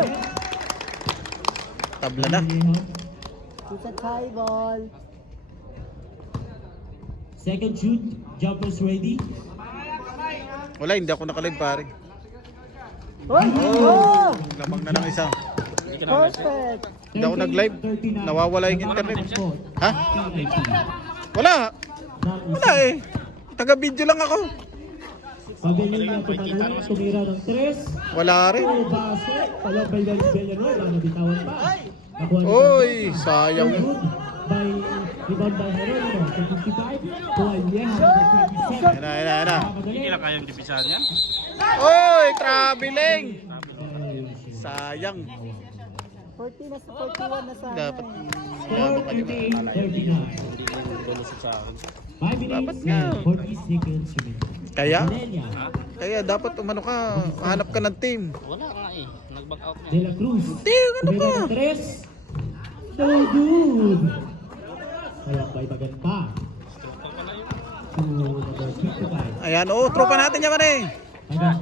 Tabla na. Vallejo. Isa tie ball. Second shoot. Jumpers ready. Wala, hindi ako nakalive pare. Hoy! Oh! Lamang na lang isa. Perfect! Hindi ako nag-live. 39. Nawawala yung internet. Sport. Ha? TIT. Wala. Wala eh. Taga-video lang ako. Pabiling na tumalala, tumira ng 3. Wala rin. Basket, palabay ng Villanueva, nabitawan pa. Nakuha ni Oy, Mendoza. sayang yun. Good by rebound by Heronimo, 55. Kuha Lieja, Yan 27. na, yan na, yan na. Hindi na kayang dipisahan yan. Oy, traveling. Sayang. 40 na sa 41 na sana. Dapat Score yabang ka, di ba? 38-39. 5 minutes nga. and 40 seconds remaining. Kaya? Alenia, Kaya dapat umano ka, hanap ka ng team. Wala nga eh. Nag-back out na. De La Cruz. Team, ano Tumira ka? ng 3. No good. Kaya baibagan pa. To number 55. Ayan, oh, tropa natin yaman eh. Hanggang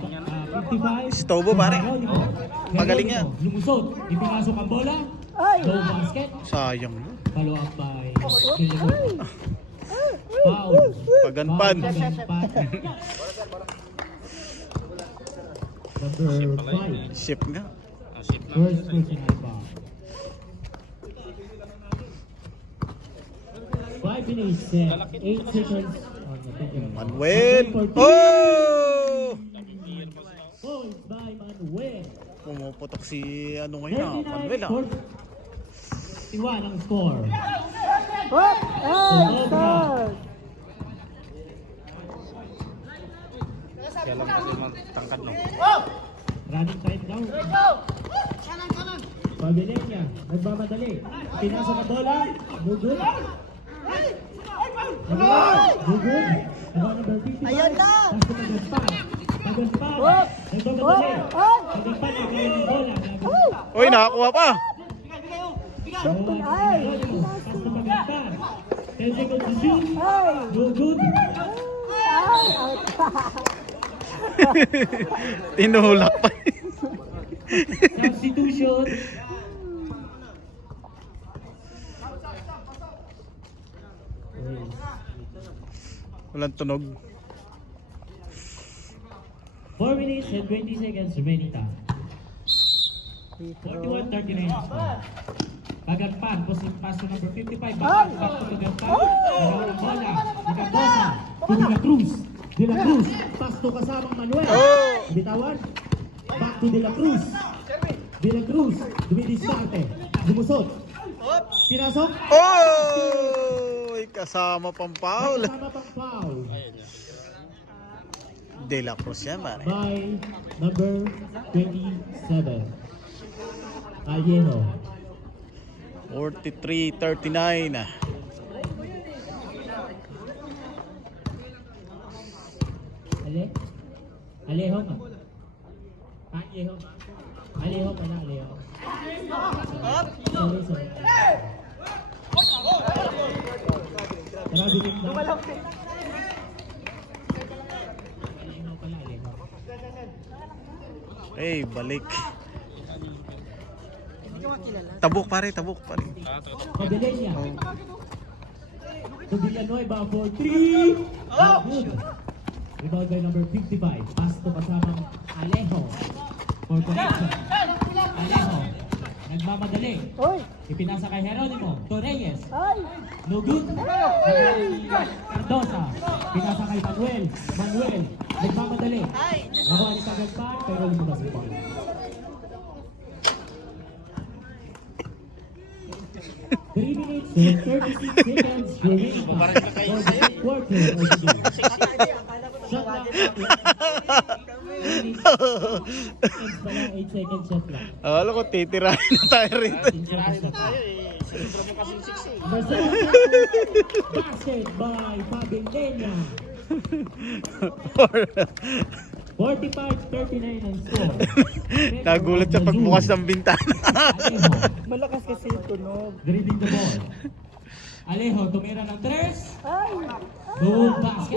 55. Stobo, pare. Heronimo. Magaling yan. Lumusot. Ipinasok ang bola. Ay! No basket. Sayang. Follow up by Villanueva. Foul. Paganpan. Foul, paganpan. Number 5. Ship nga. First personal foul. 5 minutes and 8 seconds on the ticket. Manuel. Oh! Points by Manuel. Pumuputok si ano ngayon ah, Manuel ah. 41 ang score. Hop! Ay! Start! Kaya lang kasi matangkad no. Running time daw. Pagbiling niya, nagmamadali. Pinasok ang bola. Gugod. Gugod. Ako number 55. Ayan na! Basta Maganpan. Maganpan. Hop! Nagmamadali. Hop! Maganpan nakain ang bola. Uy, nakakuha pa. Shotgun ay! Basta Maganpan. 10 seconds to shoot. Ay! Gugod. Ay! Out! Tinulak pa. Substitution. Walang tunog. 4 minutes and 20 seconds remaining time. 41-39 score. Paganpan, pass to number 55. Back to Paganpan. Nagawa ng bola. Nagabosa. To De La Cruz. De La Cruz. Pass to kasamang Manuel. Oh! Bitawan. Back to De La Cruz. De La Cruz. Dumidiskarte. Dumusot. Pinasok. Oh! Kasama pang foul. Kasama pang foul. De La Cruz yan, pare. By number 27. Alieno. 43-39. Alejo nga. Alejo. Alejo pala, Alejo. Sorry. Grabe din ba? Alejo pala, Alejo. Eh, balik. Tabuk pare. Pagdalenya. To Villanueva for 3. Good. Rebound by number 55. Pass to kasamang Alejo. For connection. Alejo. Nagmamadali. Uy! Ipinasa kay Heronimo. To Reyes. Ay! No good. Mendoza. Pinasa kay Manuel. Manuel. Nagmamadali. Nakuha ni Paganpan pero lumabas si Paul. 3 minutes and 36 seconds remaining for the third quarter of the game. Shot lang. 8 seconds shot lang. Alam ko, titirahin na tayo rito. Basket by Pabindena. 45-39 ang score. Nagulat sa pagbukas ng bintana. Alejo, Malakas kasi yung tunog. dribbling the ball. Alejo, tumira ng 3. Ay! Good basket.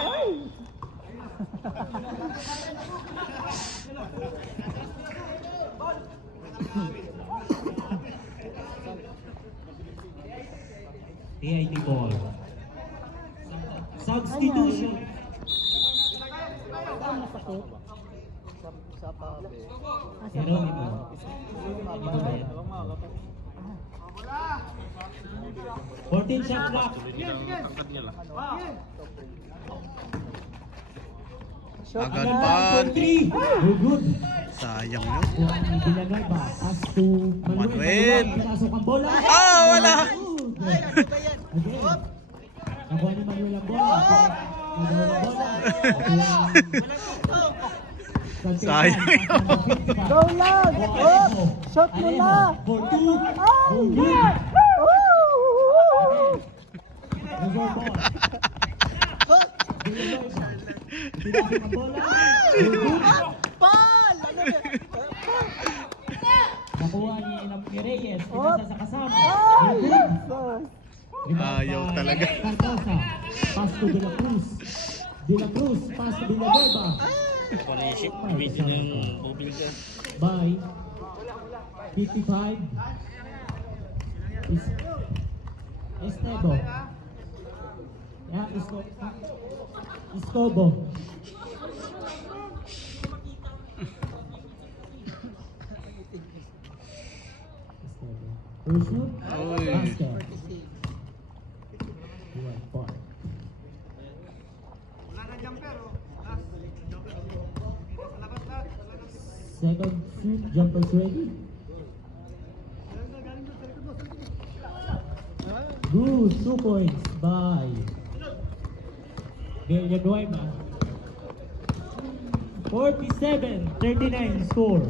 Ay! TIT ball. Substitution. Ang masakit. Sa pabe. Geronimo. Ito ba yan? 14 shot clock. Agad Agad pan. 3. Good. Sayang yun. Juan Villanueva. Pass to Manuel. Pinasok ang bola. Ah, wala. Good. Again. Nakuha ni Manuel ang bola. Nagawa ng bola. Sayang yun. Go lang! Up! Shot mo na! For 2. Oh, Good. yeah! Woo! Reserve ball. Villanueva. Pinasok ang bola. Good. Ball! Ano ba? Nakuha ni Reyes. Pinasa sa kasama. Ay! Good. Sus! Ayaw talaga. Cardosa. Pass to De La Cruz. De La Cruz. Pass to Villanueva. Panisip, video na yung booking ko. By 55. Estebo. Yeah, Escobo. Rushoot. Oy. Basket. One point. Second shoot, jumpers ready. Good, 2 points by Villanueva. 47-39 score.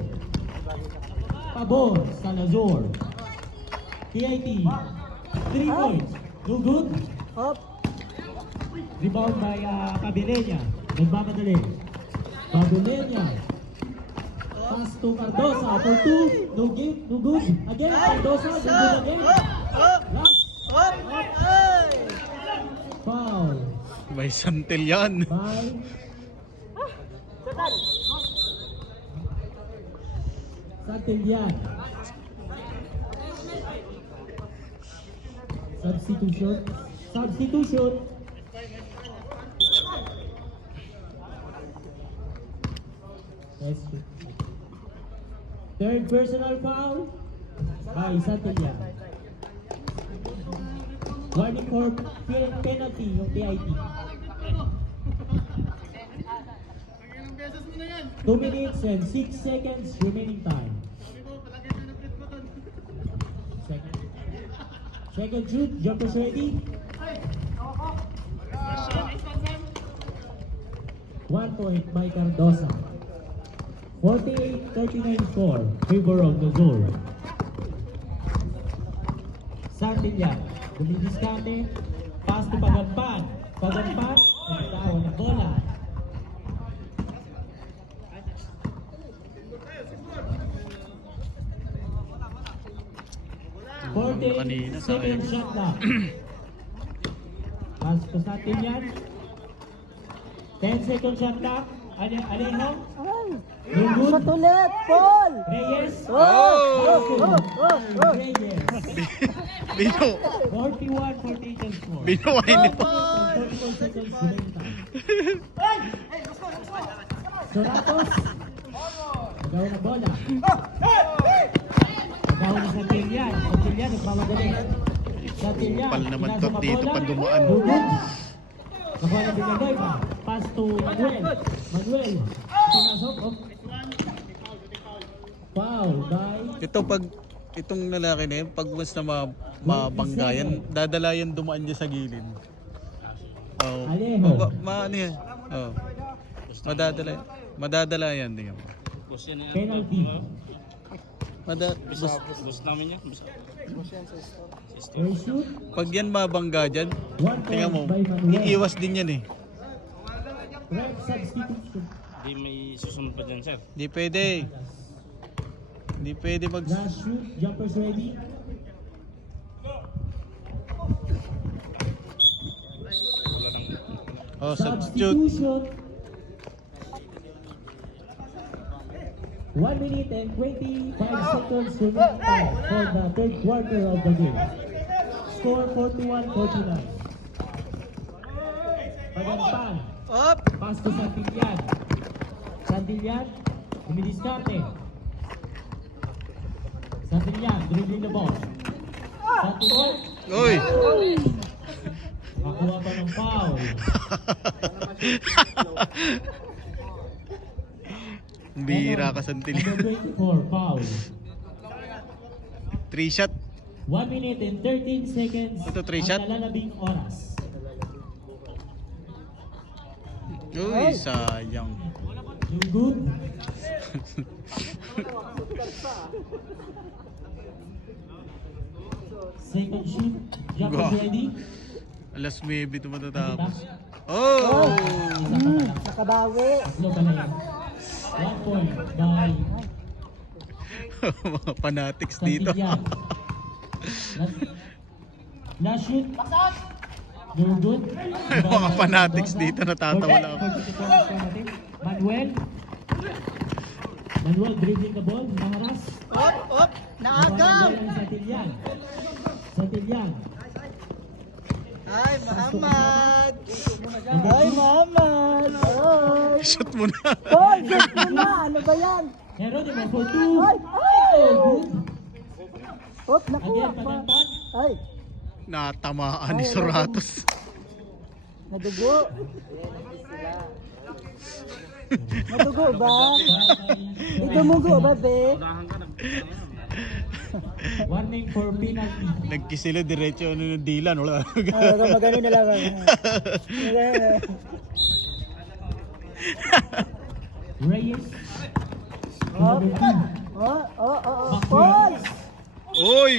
Pabor, Salazar. TIT, 3 points. No good. Up! Rebound by Cabelleña. Nagmamadali. Cabelleña. Pass to Cardosa for 2. No game, no good. Again, Cardosa, no good again. Last. Foul May santil yan. by Santillan. Substitution. Substitution. Yes. Third personal foul by Santillan. Warning for penalty yung TIT. 2 minutes and 6 seconds remaining time. Second shoot, jumpers ready. 1 point by Cardosa. 48-39 score, favor of Luzon. Santillan, dumidiskarte, pass to Pagampan. Pagampan, nagtawan ng bola. Kanina, Second sayang. shot clock. Pass to Santillan. 10 second shot clock. Alejo. Ay! No good. Shot ulit! Paul! Reyes. Oh! Reyes. Bino. 41-48 ang score. Binuhay niyo. 44 seconds remaining time. Soratos. Nagawa ng bola. Nagawa ni Santillan. Santillan nagmamadali. Santillan. Pal naman pinasok to ang dito bola. pag dumaan. Dugod. Nakuha na Villanueva. Pass to Manuel. Manuel. Pinasok. Oh. Foul by Ito pag itong lalaki na yun, pag once na mabanggayan, dadala yan dumaan niya sa gilid. Oh. Alejo. Ano yan? Oh. Madadala yan. Tingnan mo. Boss yan na. penalty. Boss namin yan. First shoot. Pag yan mabangga dyan, 1 tingnan mo, point by Manuel. iiwas din yan eh. Ref substitution. Hindi may susunod pa dyan, sir. Hindi pwede. Hindi pwede mag... Last shoot. Jumpers ready. Wala nang... Oh, substitute. Substitution. 1 minute and 25 seconds remaining time for the third quarter of the game. Score 41-49. Pagampan. Up! Pass to Santillan. Santillan. Dumidiskarte. Santillan, dribbling the ball. Santillan. Uy! Nakuha pa ng foul. Bira ka, Santillan. Number 24, foul. 3 shot. 1 minute and 13 seconds. Ito, 3 shot. Ang nalalabing oras. Uy, sayang. You good? Second shoot. Jump is Go. ready. Alas 9 ito matatapos. Oh! Nakabawi. Tatlo pa na yan. 1 point by Mga fanatics dito. Santillan. Last shoot. You're good. Mga fanatics dito, natatawa lang ako. Manuel. Manuel dribbling the ball. Naharas. Op! Naagaw! Santillan. Santillan. Ay, Muhammad! Ay, Muhammad! Ay! Shot mo na. Hoy, just mo na! Ano ba yan? Geronimo for 2. Ay! Ay! Good. Op, nakuha Again, pa. Padampan. Ay! Natamaan ni Soratos. Nadugo. Nadugo ba? Di dumugo ba, be? Warning for penalty. Nagkisila diretso ano yung dilan. Wala. Magano na lang. Reyes. Op! Oy! Uy!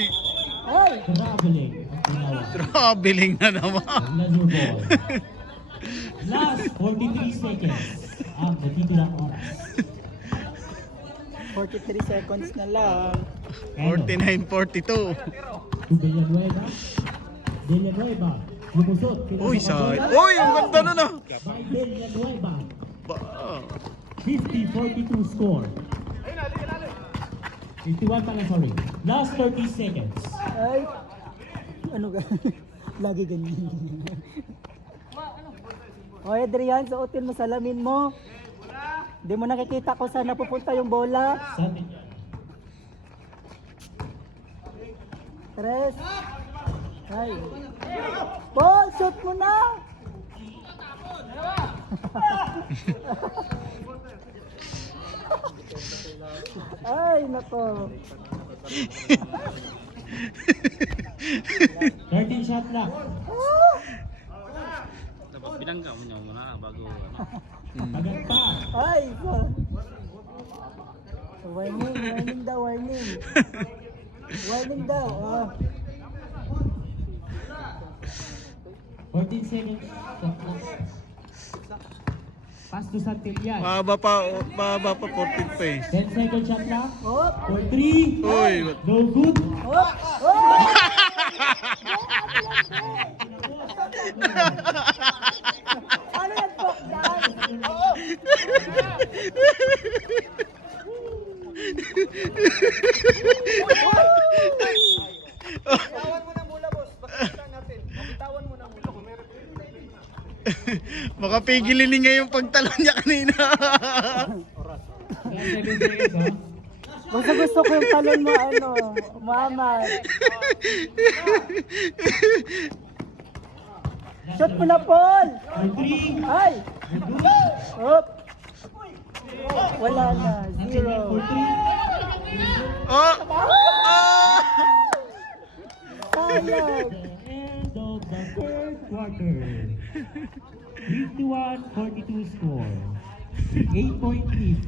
Ay! Traveling. Ang tinawag. Traveling na naman. Leather ball. Last 43 seconds. Ang natitirang oras. 43 seconds na lang. 49-42. To Villanueva. Villanueva. Lumusot. Uy, Uy, ang ganda na na. By Villanueva. Ba. 50-42 score. 51 pala, sorry. Last 30 seconds. Ay! Ano ka? Lagi ganyan. O Adrian, suotin mo salamin mo. Hindi mo nakikita kung saan napupunta yung bola. Santillan. Tres. Ay. Ball, shoot mo na! Ay, nako. 13 shot lang. Dapat binangga mo niya muna bago ano. Maganda. Ay, warning daw, warning. Warning daw. Oh. 14 seconds. Shot lang. Pass to Santillan. Mahaba pa 14 pa eh. 10 second shot lang. Hop, For 3. Uy, No good. hop, hop. Ano yan po? Oo. Bitawan mo na muna, boss. Bakit natin? Bitawan mo na muna. makapigilin nga yung pagtalon niya kanina. 7 seconds, ha? Gusto ko yung talon mo, ano, Muhammad. Shot mo na, Paul! For 3. Ay! Hop! Wala na, Santillan for 0. 3. Oh! Oh! Sayang! End of the third quarter. 51-42 score. 8-point lead.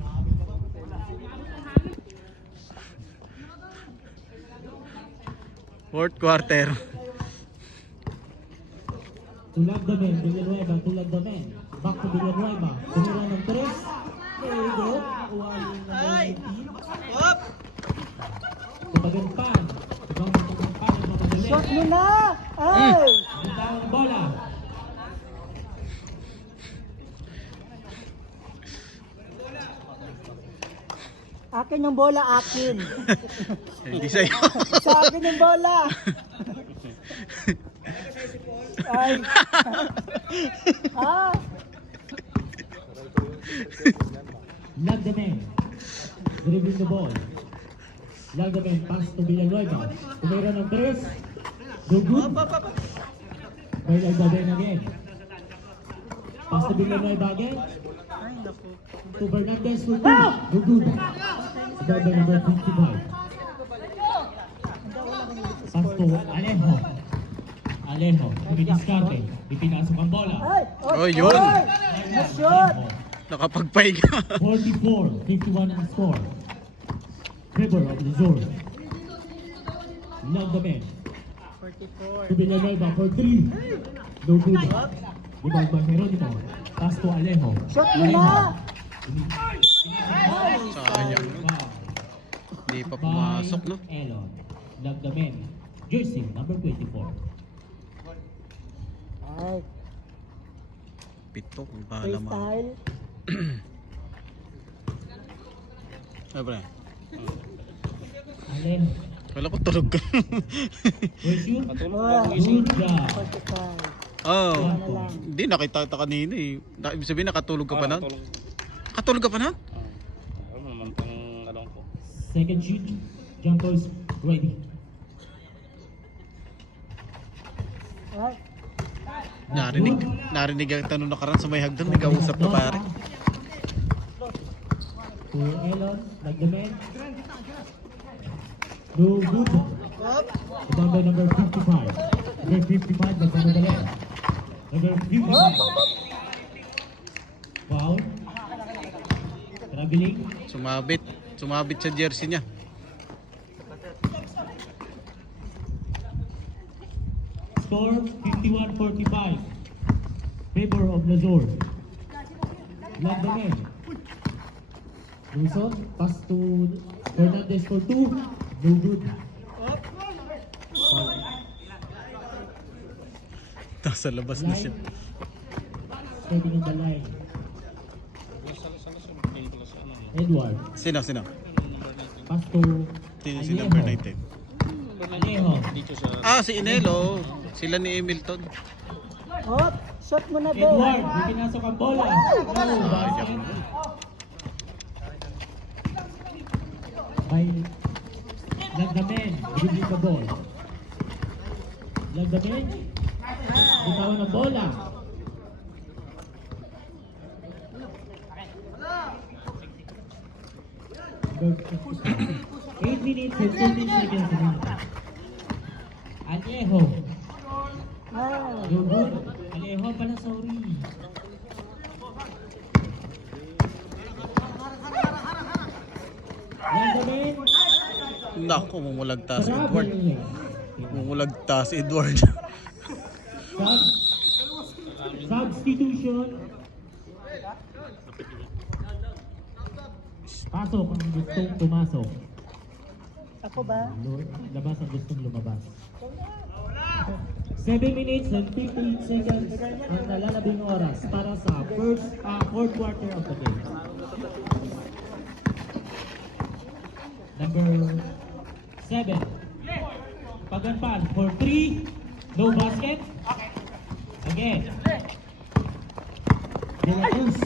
Fourth quarter. Tulad the men, Villanueva, tulad the men. Back to Villanueva. Tumira ng 3. Very good. Ay! Hop! Tumagampan. Tumagampan ang mga galing. Shot mo na! Ay! Ganda ang bola. Akin yung bola, akin. Hindi sa'yo. Sa akin yung bola. Ay. Ha? Love the men. Dribbling the ball. Lagamen, pass to Villanueva. Tumira ng 3. No good. By Lagamen again. Pass to Villanueva again. To Fernandez for 2. No good. Lagamen number 55. Pass to Alejo. Alejo, tumidiskarte. Ipinasok ang bola. Oh, yun. Alejo. Nakapagpahinga. 44-51 ang score. Trevor of Luzon. Lagamen. 44. To Villanueva for 3. No good. Rebound by Geronimo. Pass to Alejo. Shot mo na! Sayang. Wow. Hindi pa pumasok, no? Elon. Lagamen. Jersey number 24. Ay, Pito, kung bahala mo. freestyle. Ay, pre. Alejo. Wala ko tulog ka. Where's you? Wow. Good job. 45. Oh, Ano lang. hindi nakita kita kanina eh. Ibig sabihin nakatulog ka pa nun? Katulog ka pa nun? Ano naman pang ano ko. Second shoot. Jumpers ready. Ay, Narinig ang tanong nakaraan sa may hagdan. May kausap na pare. To Elon. Lagamen. No good. Number 55. Number 55. Nagkamadali. Number 55. Foul. Traveling. Sumabit sa jersey niya. Score 51-45. Favor of Lazor. Lagamen. Luzon. Pass to Fernandez for 2. No good. Nasa labas na siya. Standing in the line. Edward. Sino? Pass to Si number 19. Alejo. Ah, si Inelo. Sila ni Hamilton. hop, shot mo na, be. Edward. May pinasok ang bola. No basket. By Lagamen. Dribble the ball. Lagamen. Bitawan ang bola. Number 8 minutes and 13 seconds remaining. Alejo. Ah, No good. Alejo pala, sorry. Lagamen. Naku, mumulagta si Edward. Traveling. Mumulagta si Edward. Substitution. Pasok ang gustong pumasok. ako ba? Labas ang gustong lumabas. 7 minutes and 15 seconds ang nalalabing oras para sa fourth quarter of the game. Number 7. Paganpan for 3. No basket. Again. De La Cruz.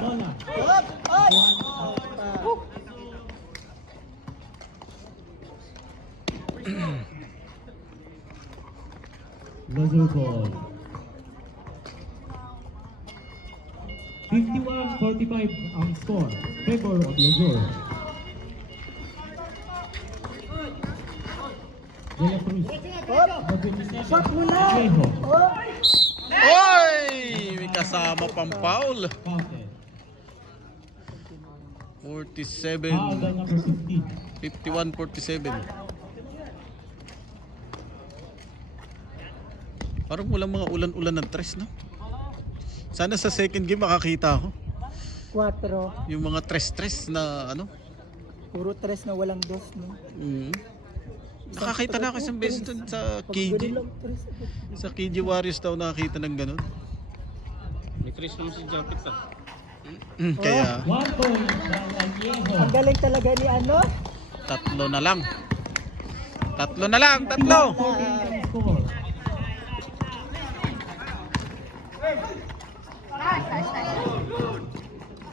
Bola. Hop, ay! Lazur ball. 51-45 ang score. Favor of Lazur. De La Cruz. Shot mo na! Alejo. Hop! Oy! May kasama pang foul. Counted. 47. Foul by number 15. 51-47. Parang walang mga ulan-ulan ng tres, no? Sana sa second game makakita ako. 4. Yung mga tres-tres na ano. Puro 3 na walang 2, no? Nakakita na ako isang beses doon sa KG. Sa KG Warriors daw nakakita ng ganun. May Chris naman si Jacket ah. Kaya 1 point by Alejo. Ang galing talaga ni ano? tatlo na lang. Tatlo na lang, tatlo! 14 score.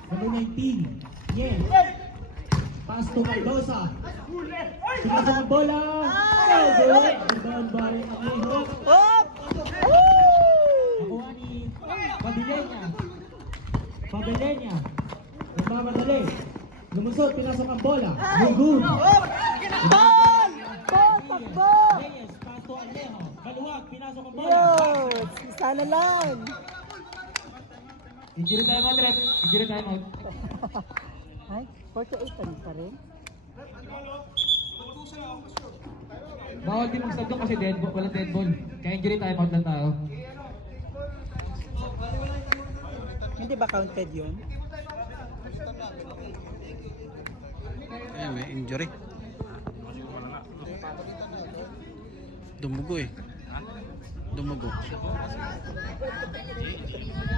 Number 19. Yes. Pass to Mendoza. Pinasok ang bola. No good. Rebound by Alejo. Nakuha ni Pabelenya. Nagmamadali. Lumusot, pinasok ang bola. No good. Ball! Takbo! Reyes, pass to Alejo. Maluwag, pinasok ang bola. Yo! Sana lang! Injury time out, ref. Injury time out. Ay, 48 pa rin. Bawal din mag-stop doon kasi dead ball, walang dead ball. Kaya injury time out lang tayo. Hindi ba counted yun? Ayan, may injury. Dumugo eh. Dumugo.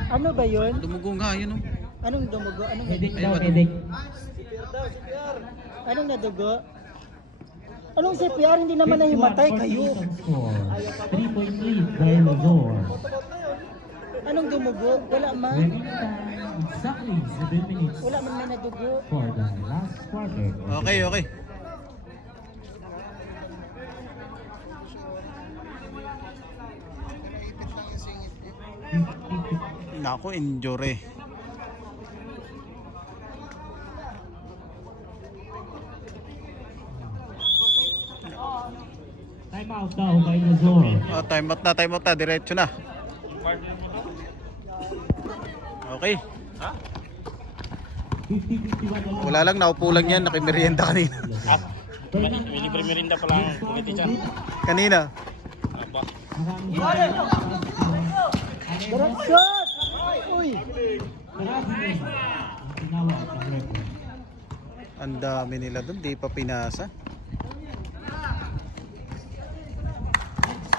Ano ba yun? Dumugo nga, yun oh. Anong dumugo? Anong Headache Ay, daw, wag- headache. Anong nadugo? Anong CPR? Hindi naman nahimatay kayo. 3-point lead by Lazor. Anong dumugo? Wala man. Remaining time exactly 7 minutes Wala man may nadugo. for the last quarter. Okay, okay. Nako, injury. Time out daw by Lazor. Oh, time out na, diretso na. Okay. 50-51 na lang. Wala lang, naupo lang yan, nakimerienda kanina. Libre merinda pa lang. Pagkati dyan. Kanina. Aba. Direct shot! Uy! Ang dami nila doon, di pa pinasa.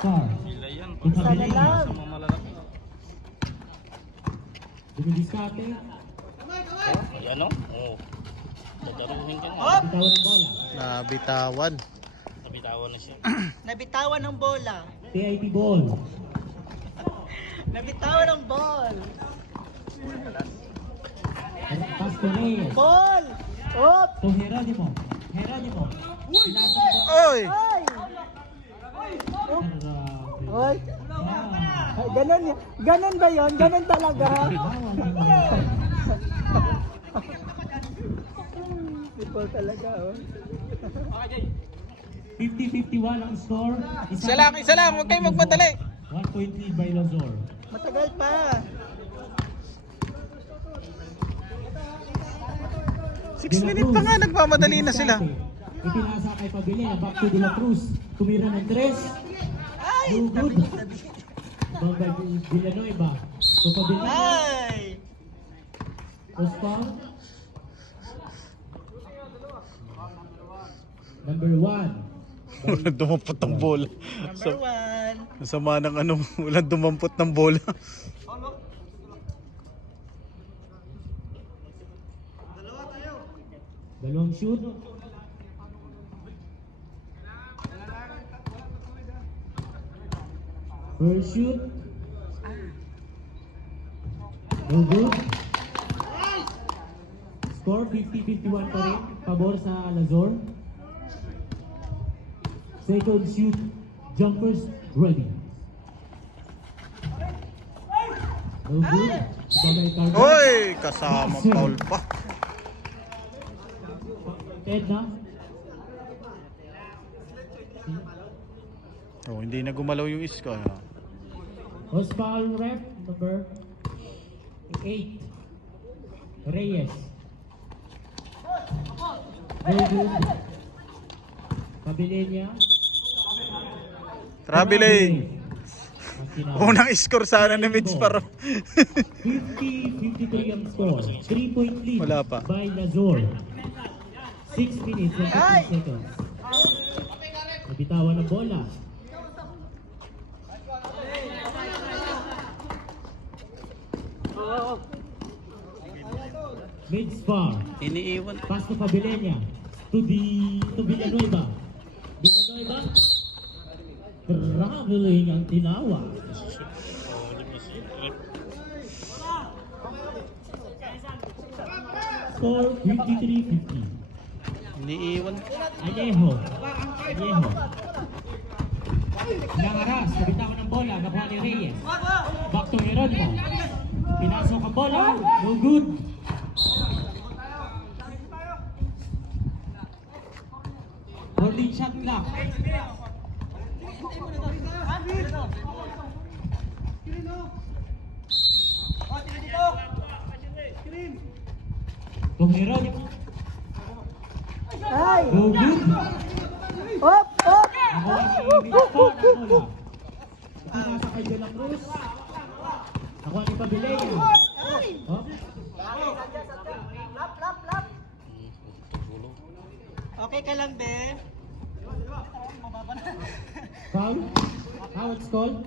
Sila yan. Sana lang! Mga malalaki. Dumidiskate. Yan o. Oo. Dadaruhin ka nga. Bitawan ng bola. Nabitawan. Nabitawan na siya. Nabitawan ng bola. PIT ball. Nabitawan ng ball. Pass to Reyes. Ball! Op! To Heronimo. Heronimo. Pinasok ko. Oy! Ay! Oy! Ah. Ay, ganun yun. Ganun ba yun? Ganun talaga? Football talaga, oh. 50-51 ang score. Isa lang, huwag kayong magmadali. 1 point lead by Lazor. Matagal pa. Six minutes pa nga, nagmamadali na sila. Ipinasa kay Pabelena, back to De La Cruz. Tumira ng 3. No good. Bambay Villanueva. To Pabelena. Ay! Oscar. Number 1. Walang dumampot ng bola. Number 1. Sama ng ano, walang dumampot ng bola. Dalawang shoot. First shoot. No good. Score 50-51 pa rin. Pabor sa Lazor. Second shoot. Jumpers ready. No good. Babay target. Oy, kasama foul pa. Edna. Oh, hindi na gumalaw yung isko. Hospital ref number 8. Reyes. Very good. Pabilinia. Traveling. Unang score sana ni Mitch Paro. 50-53 ang score. 3-point lead Wala pa. by Lazor. 6 minutes and 15 seconds. Nabitawan ang bola. Mid-spar. Iniiwan. Pass to Pabilinia. To Villanueva. Villanueva. Traveling ang tinawa. Score 53-50. Iniiwan. Añejo. Nangaras, nabitawan ng bola, nakuha ni Reyes. Back to Heronimo. Pinasok ang bola, no good. Holding shot clock. Kung Heronimo, Ay! no good. Op! Op! Nakuha ni Victor ang bola. Pinasa kay De La Cruz. Nakuha ni Pabilia. Oh, Lap, lap, lap! Okay ka lang, Ben? foul. How it's called?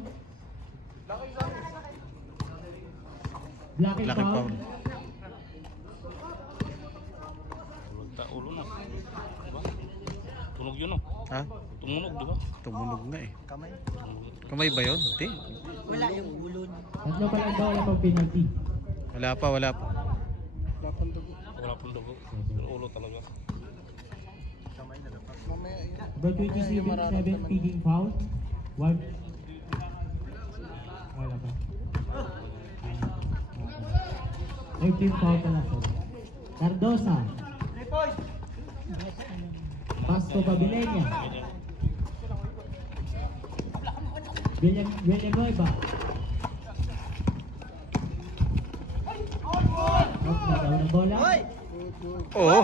Blocking Laki foul. foul. Ulo na. Diba? Tunog yun, oh. Ha? Tumunog, di ba? Tumunog na eh. Kamay ba yun? Hindi. Tatlo pa lang daw, wala pang penalty. Wala pa. Wala pong dugo. Ulo talaga. Number 27, picking foul. One. Wala pa. 13 foul pala po. Cardosa. Pasto Pabilia. Villanueva. Nagawa ng bola. Oo.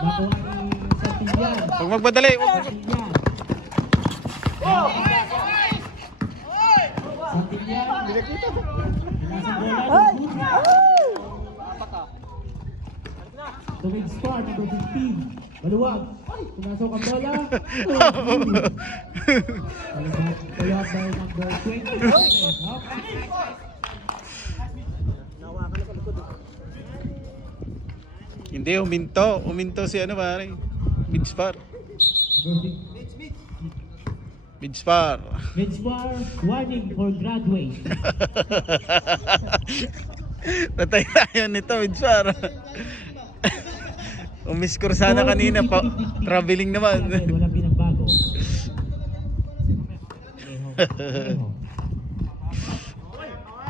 Nakuha ni Santillan. Huwag magmadali. Huwag Santillan. Pinasang bola. Tumig score, number 15. Maluwag. Pinasok ang bola. Maluwag by number 20. Hindi, uminto. Uminto si ano pare. Midspar. Midspar. Mid-score, warning for graduate. Patay tayo nito, Midspar. Umiscore sana kanina pa. Traveling naman. Walang pinagbago.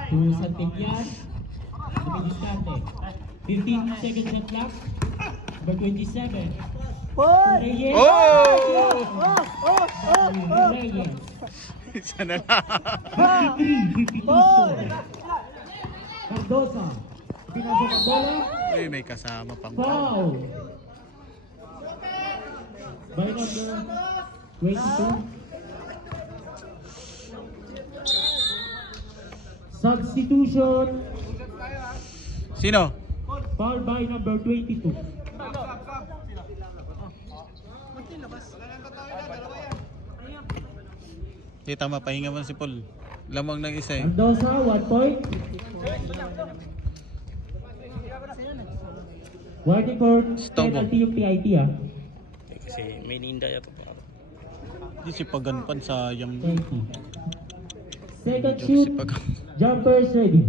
To Santillan. Dumidiskarte. 15 seconds shot clock. Number 27. Boy! Reyes. Oh! Reyes. Isa na lang. 53, 52. Cardosa. Pinasok ang bola. Uy, may kasama pang Foul. By number 22. Substitution. Sino? Foul by number 22. Di tama, pahinga mo si Paul. Lamang ng isa eh. Cardosa, 1 point. Warning for Stobo. penalty yung PIT ah. Kasi may ninda yata pa. Di si Paganpan sayang. 20. Second Si shoot. Pagan. Jumpers ready.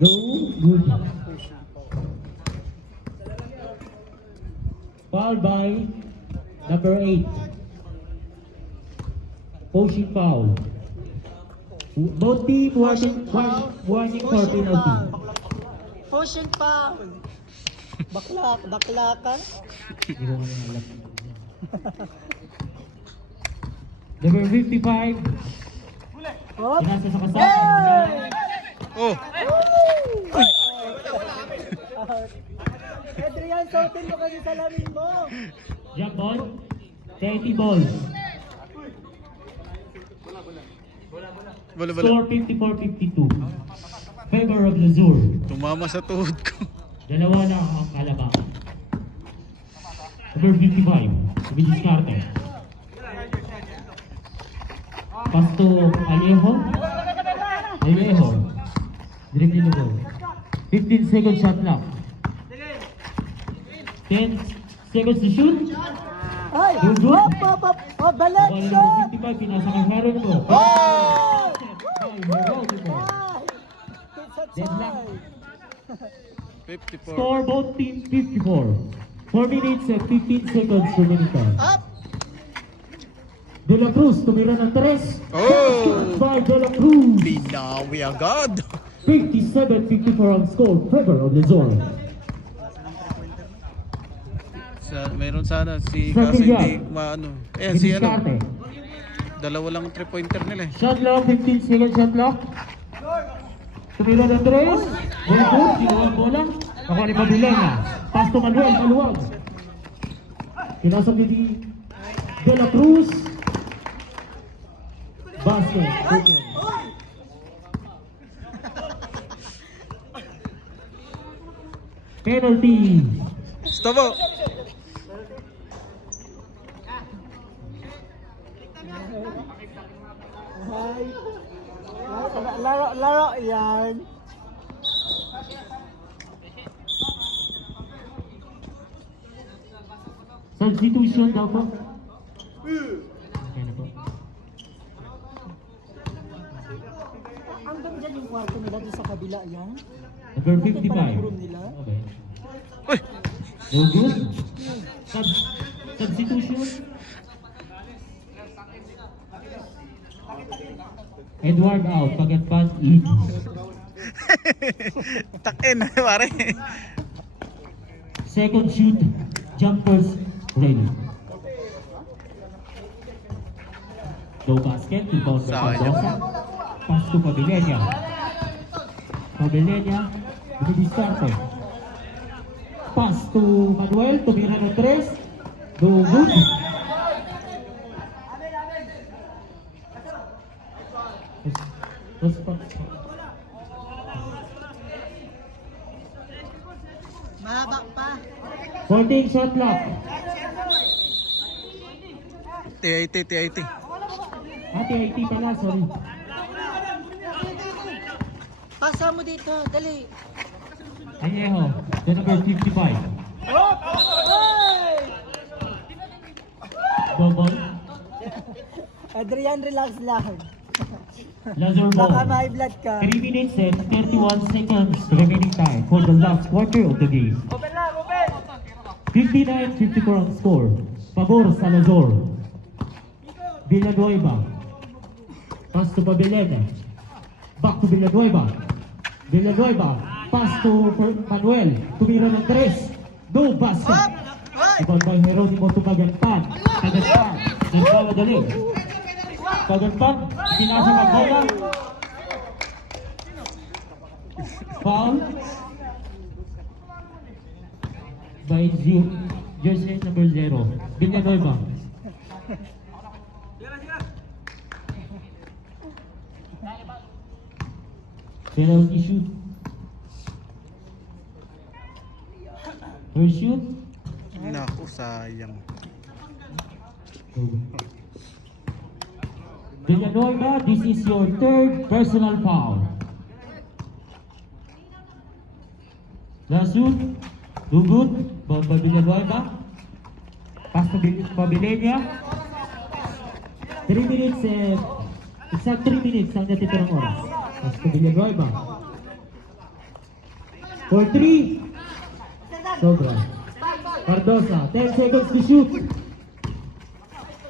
Go. Good. Foul by number 8. Pushing foul. Both team warning for penalty. Pushing pa! Baklakan. Hindi ko nga alam. Number 55. Op! Pinasa sa kasama. Oh! Adrian, sautin mo kasi salamin mo! Jump ball. 30 ball. Wala. Score 54-52. Favor of Lazur. Tumama sa tuhod ko. Dalawa lang ang kalaban. Number 55. Dumidiskarte. Pass to Alejo. Directly to goal. 15 seconds shot clock. 10 seconds to shoot. Ay! Good, good. Op! Oh, balik Ball shot! number 55. Pinasa kay Heron mo. Oh! Ay, Heronimo. Ay! It's a Deadlock. tie! 54. Score both teams 54. 4 minutes and 15 seconds remaining time. Up! De La Cruz tumira ng 3. Oh! By De La Cruz. Binawi agad. 57-54 ang score. Favor of Luzon. Meron sana si Sa kasi Villar. hindi maano. Ayan si ano. Diniscarte. Dalawa lang 3-pointer nila eh. Shot clock, 15 seconds shot clock. Tumira ng 3. Very good. Sinuwag bola. Ako ni Pabilena. Pass to Manuel. Maluwag. Pinasok ni De La Cruz. Basket. Okay. Penalty. Stop po. Laro yan. Substitution daw po. Okay na po. Hanggang dyan yung kwarto nila doon sa kabila yan. Number 55. room nila. Okay. Uy! No good. Substitution. Edward out. Pag-advance in. Takin pare. Second shoot. Jumpers ready. No basket. Rebound by Sayang. Mendoza. Pass to Pabilienia. Pabilienia. Dumidistarte. Pass to Manuel. Tumira ng 3. No good. Mahaba pa. 14 shot clock. TIT. IT pala, sorry. Pasa mo dito, dali. Añejo, the number 55. Bobol. Adrian, relax lang. Lazar Baka ball. may blood ka. 3 minutes and 31 seconds remaining time for the last quarter of the game. 59-54 ang score. Pabor sa Lazor. Villanueva. Pass to Pabelena. Back to Villanueva. Villanueva. Pass to Manuel. Tumira ng 3. No basket. Ibang by Jeronimo to Paganpan. Paganpan. Nagpamadali. Paganpan. Pinasa ng bola. Foul. By jersey number 0. Villanueva. Penalty shoot. First shoot. Naku, sayang. Villanueva, this is your third personal foul. Last shoot. No good. Ball by Villanueva. Pass to Pabilienia. 3 minutes and exact 3 minutes ang natitirang oras. Pass to Villanueva. For 3. Sobra. Cardosa, 10 seconds to shoot.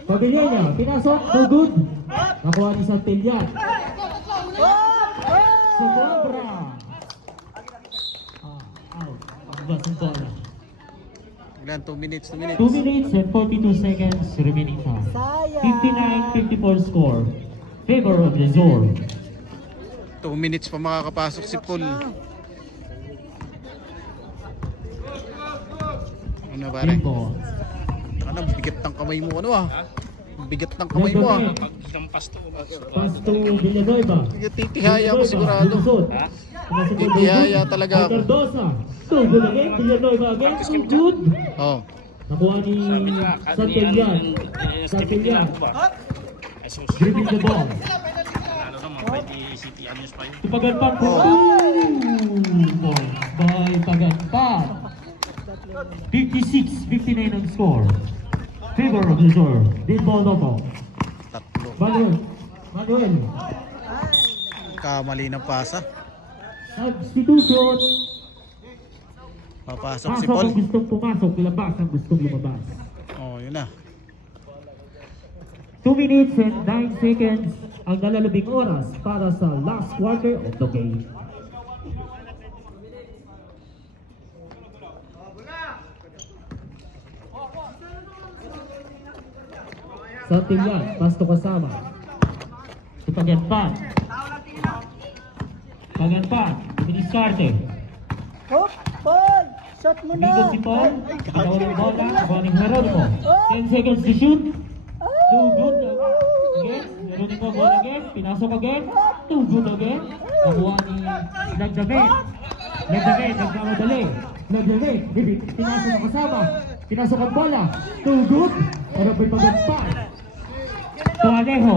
Pabilienia, pinasok, no good. Nakuha ni Santillan. Sobra. Out. Ang basang bola. Ilan? 2 minutes. 2 minutes and 42 seconds remaining time. Sayang. 59-54 score. Favor of the Zor. 2 minutes pa makakapasok si Paul. Ano pare? Tempo. Ano, bigat ng kamay mo. Ano ah? Bigat ng kamay mo ah. Pass to Villanueva. Titihaya mo sigurado. Titihaya talaga ako. Cardosa. So good again. Villanueva again. So good. Oh. Nakuha ni Santillan. Santillan. Dribbling the ball. Paganpan po. By Paganpan. 56-59 ang score. Favor of the Zor. Din ball Lobo. Tatlo. Manuel. Kamali ng pasa. Substitution. Papasok si Pasok Paul. ang gustong pumasok, labas ang gustong lumabas. Oh, yun na. 2 minutes and 9 seconds ang nalalabing oras para sa last quarter of the game. Santillan, pasto kasama. Ipagyanpan. Pagyanpan, diniskarte. Hop, Paul! Shot mo na! Umigot si Paul. Pagkawa ng bola, pagkawa ng Geronimo. 10 seconds to shoot. No good. Again, Geronimo ball again. Pinasok again. No good again. Nakuha ni Nagdamit. Nagdamit, nagkamadali. Nagdamit, pinasok ang kasama. Pinasok ang bola. No good. Pero may pagyanpan. To Alejo.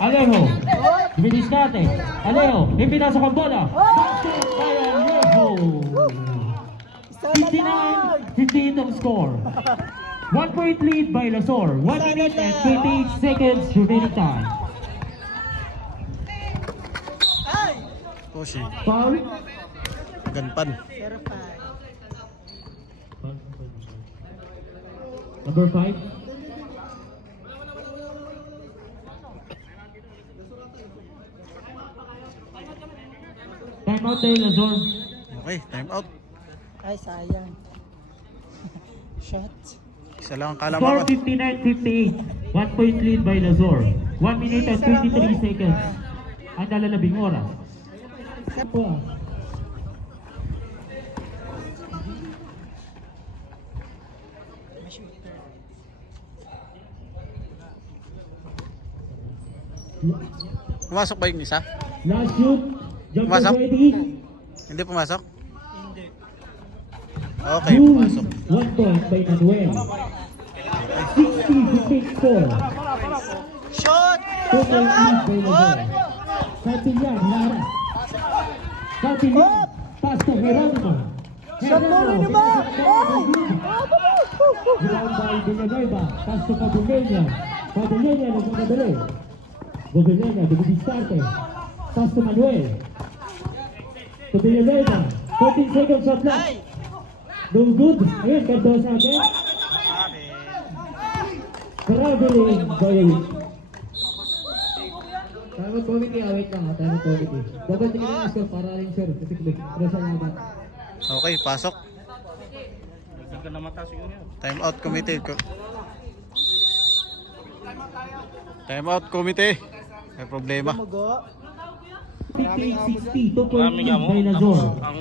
Alejo. Diniskarte. Alejo. Ipinasok ang bola. Basket by Alejo. 59-58 ang score. 1 point lead by Lasor. 1 minute and 28 seconds remaining time. Oh, si Foul. Ganpan. Number 5. Time out tayo, Lasor. Okay, time out. Ay, sayang. Shot. Isa lang ang Score kalamangan. 59-58. 1 point lead by Lazor. 1 minute and 23 seconds. Ang nalalabing oras. Pumasok ba yung isa? Last shoot. Jumper Pumasok? ready. Hindi pumasok? Hindi. Okay, Boom. pumasok. 1 point by Manuel. 60-54. Shot! 2 point lead by Lazor. Santillan, Lara. Santillan. Pass to Geronimo. Shot mo rin naman! Ay! Ground by Villanueva. Pass to Padillena. Padillena nagmamadali. Gobelena, dumidistarte. Pass to Manuel. To Villanueva. 14 seconds shot clock. No good. Ayun, Cardosa again. Traveling by Time out committee, wait lang ha. Time out committee. Dapat tingin na score para rin sir. Kasi presa lang ba? Okay, pasok. Hindi ka na mata siguro yan. Time out committee. Time out committee. May problema. Mugo. 58-60. 2 point Maraming lead amo. by Lazor. Ang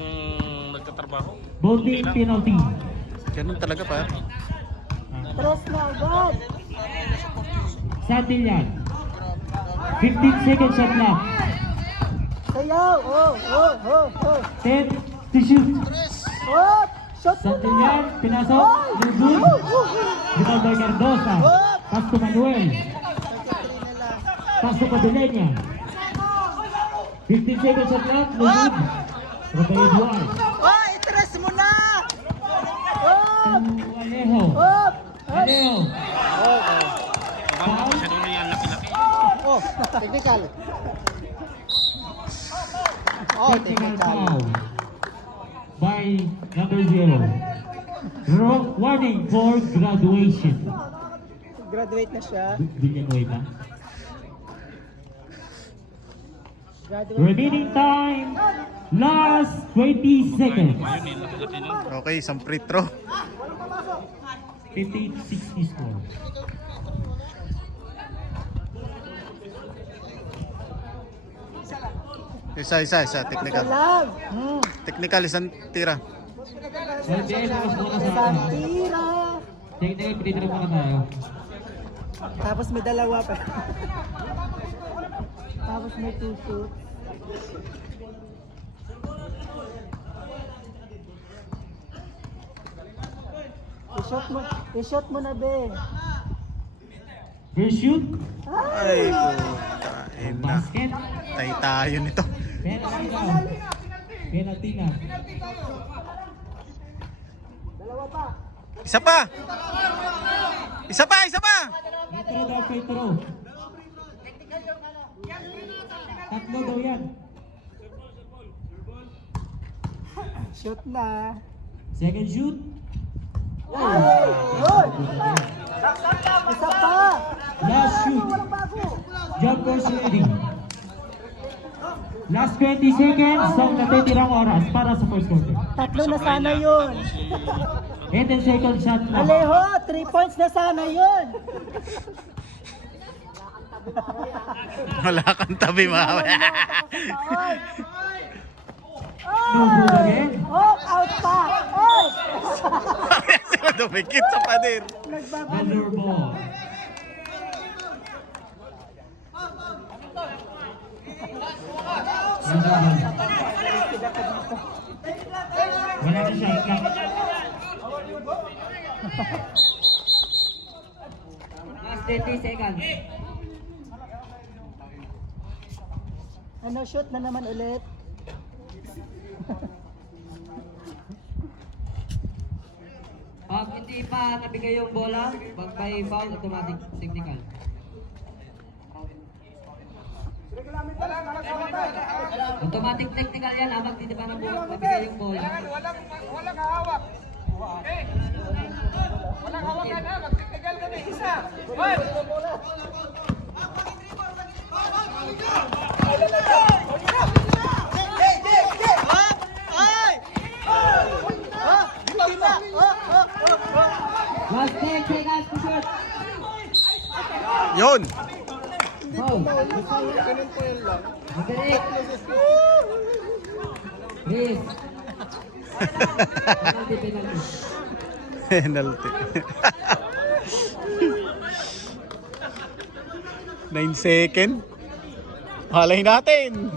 nagtatrabaho. Bonding penalty. Ganun talaga pa. Cross na agad. Santillan. 15 seconds shot clock. Sayaw! Oh! 10 to shoot. Hop! Shot mo na! Santillan, pinasok. No good. Rebound by Cardosa. Pass to Manuel. Pass to Padillena. 15 seconds shot clock. No good. Rabay Eduard. Oh! Itras mo na! Hop! To Alejo. Hop! Alejo. Baka siya doon yan laki-laki. Oh! Technical! Oh! Technical foul by number 0. Warning for graduation. Graduate na siya. Villanueva. Graduate. Remaining time, last 20 seconds. Ayun eh, laki-laki nun. Okay, isang free throw. 58-60 score. Isa. Technical. Lang! Technical, isang tira. LBS, mas muna sa Isang akin. tira! Technical, pinitira muna tayo. Tapos may dalawa pa. Tapos may two shoots. I-shot mo na, be. First shoot, Ay, putain na. basket. Tay tayo nito. Penalty daw. Penalty na. Dalawa pa. Isa pa! Isa pa! Free throw daw, free throw. Tatlo daw yan. Shoot na. Second shoot. Yun! Isa pa! Last shoot. Jump course ready. Last 20 seconds sa natitirang oras para sa first quarter. Tatlo na sana yun. And then second shot na. Alejo, 3 points na sana yun. Wala kang tabi, mama. No good again. Oh, out pa! Oh! Sila dumikit sa pader. Under ball. Wala na shot clock. Last 20 seconds. Ano, shoot na naman ulit. Pag hindi pa nabigay yung bola, pag may foul, automatic technical. Automatic technical yan habang hindi pa nabigay yung bola. Walang hawak. Okay. Walang hawakan ha. Mag-technical kami. Isa. One. Last 10 seconds to shoot. Yun. Foul. Magaling. Please. Penalty, penalty. Penalty. 9 second. Halay natin.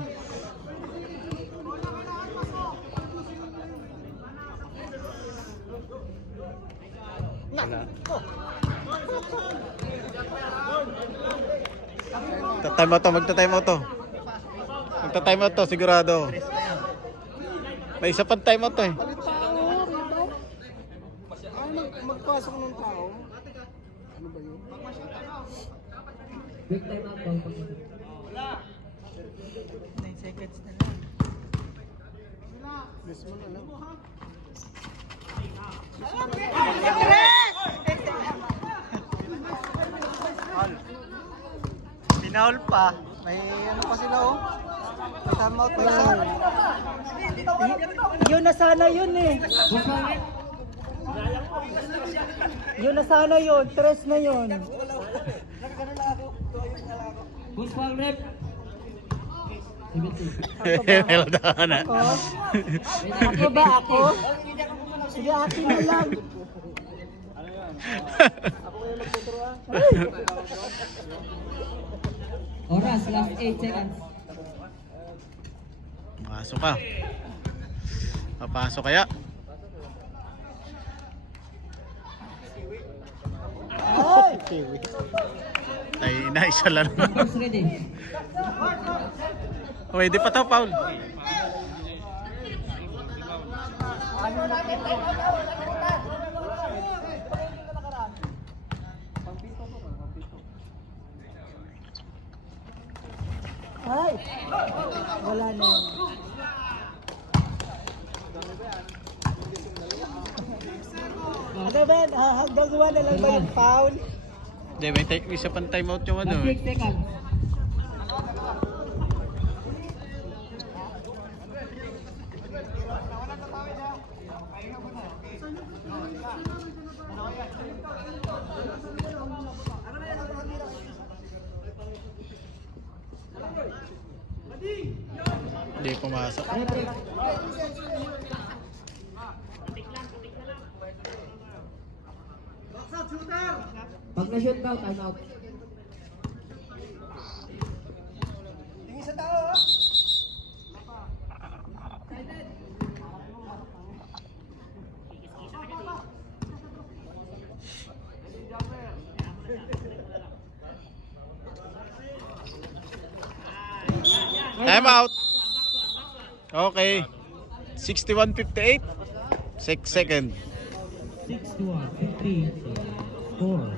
Magta-time out to, magta-time out to. Magta-time out to, sigurado. May isa pang time out to eh. Magpasok ng tao. Quick time out ball. 9 seconds na lang. Pinaul pa. May ano pa sila oh. May time out pa isa. Yun na sana yun eh. Yun na sana yun. 3 na yun. Push foul rep. 17. Meladahan na. Ako? Ako ba ako? Sige, akin na lang. Oras, last 8 seconds. Pasok ka. Papasok kaya? Ay! Ay, na, isa lang. Course ready. Pwede pa to, Paul. Ay! Wala na yun. Ano Ben? Hanggang 1 na lang ba yung foul? Hindi, may isa pang time out yung ano Last eh. 6 seconds. Hindi pumasok. Rep. Pag na-shoot ba, time out. Tingin sa tao oh. Time out. Okay. 61:58. 6 second. 61, 50, 4.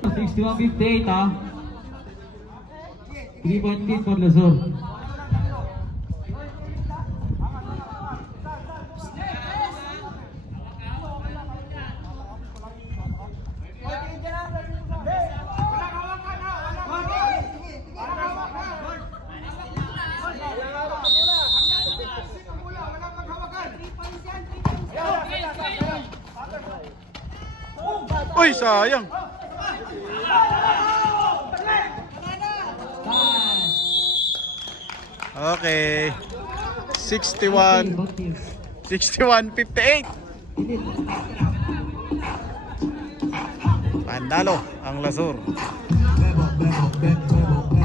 61, 58 ha. 3 point lead for Luzon. Uy, sayang. Okay. 61. 61-58. Panalo ang Lasur. Bebo,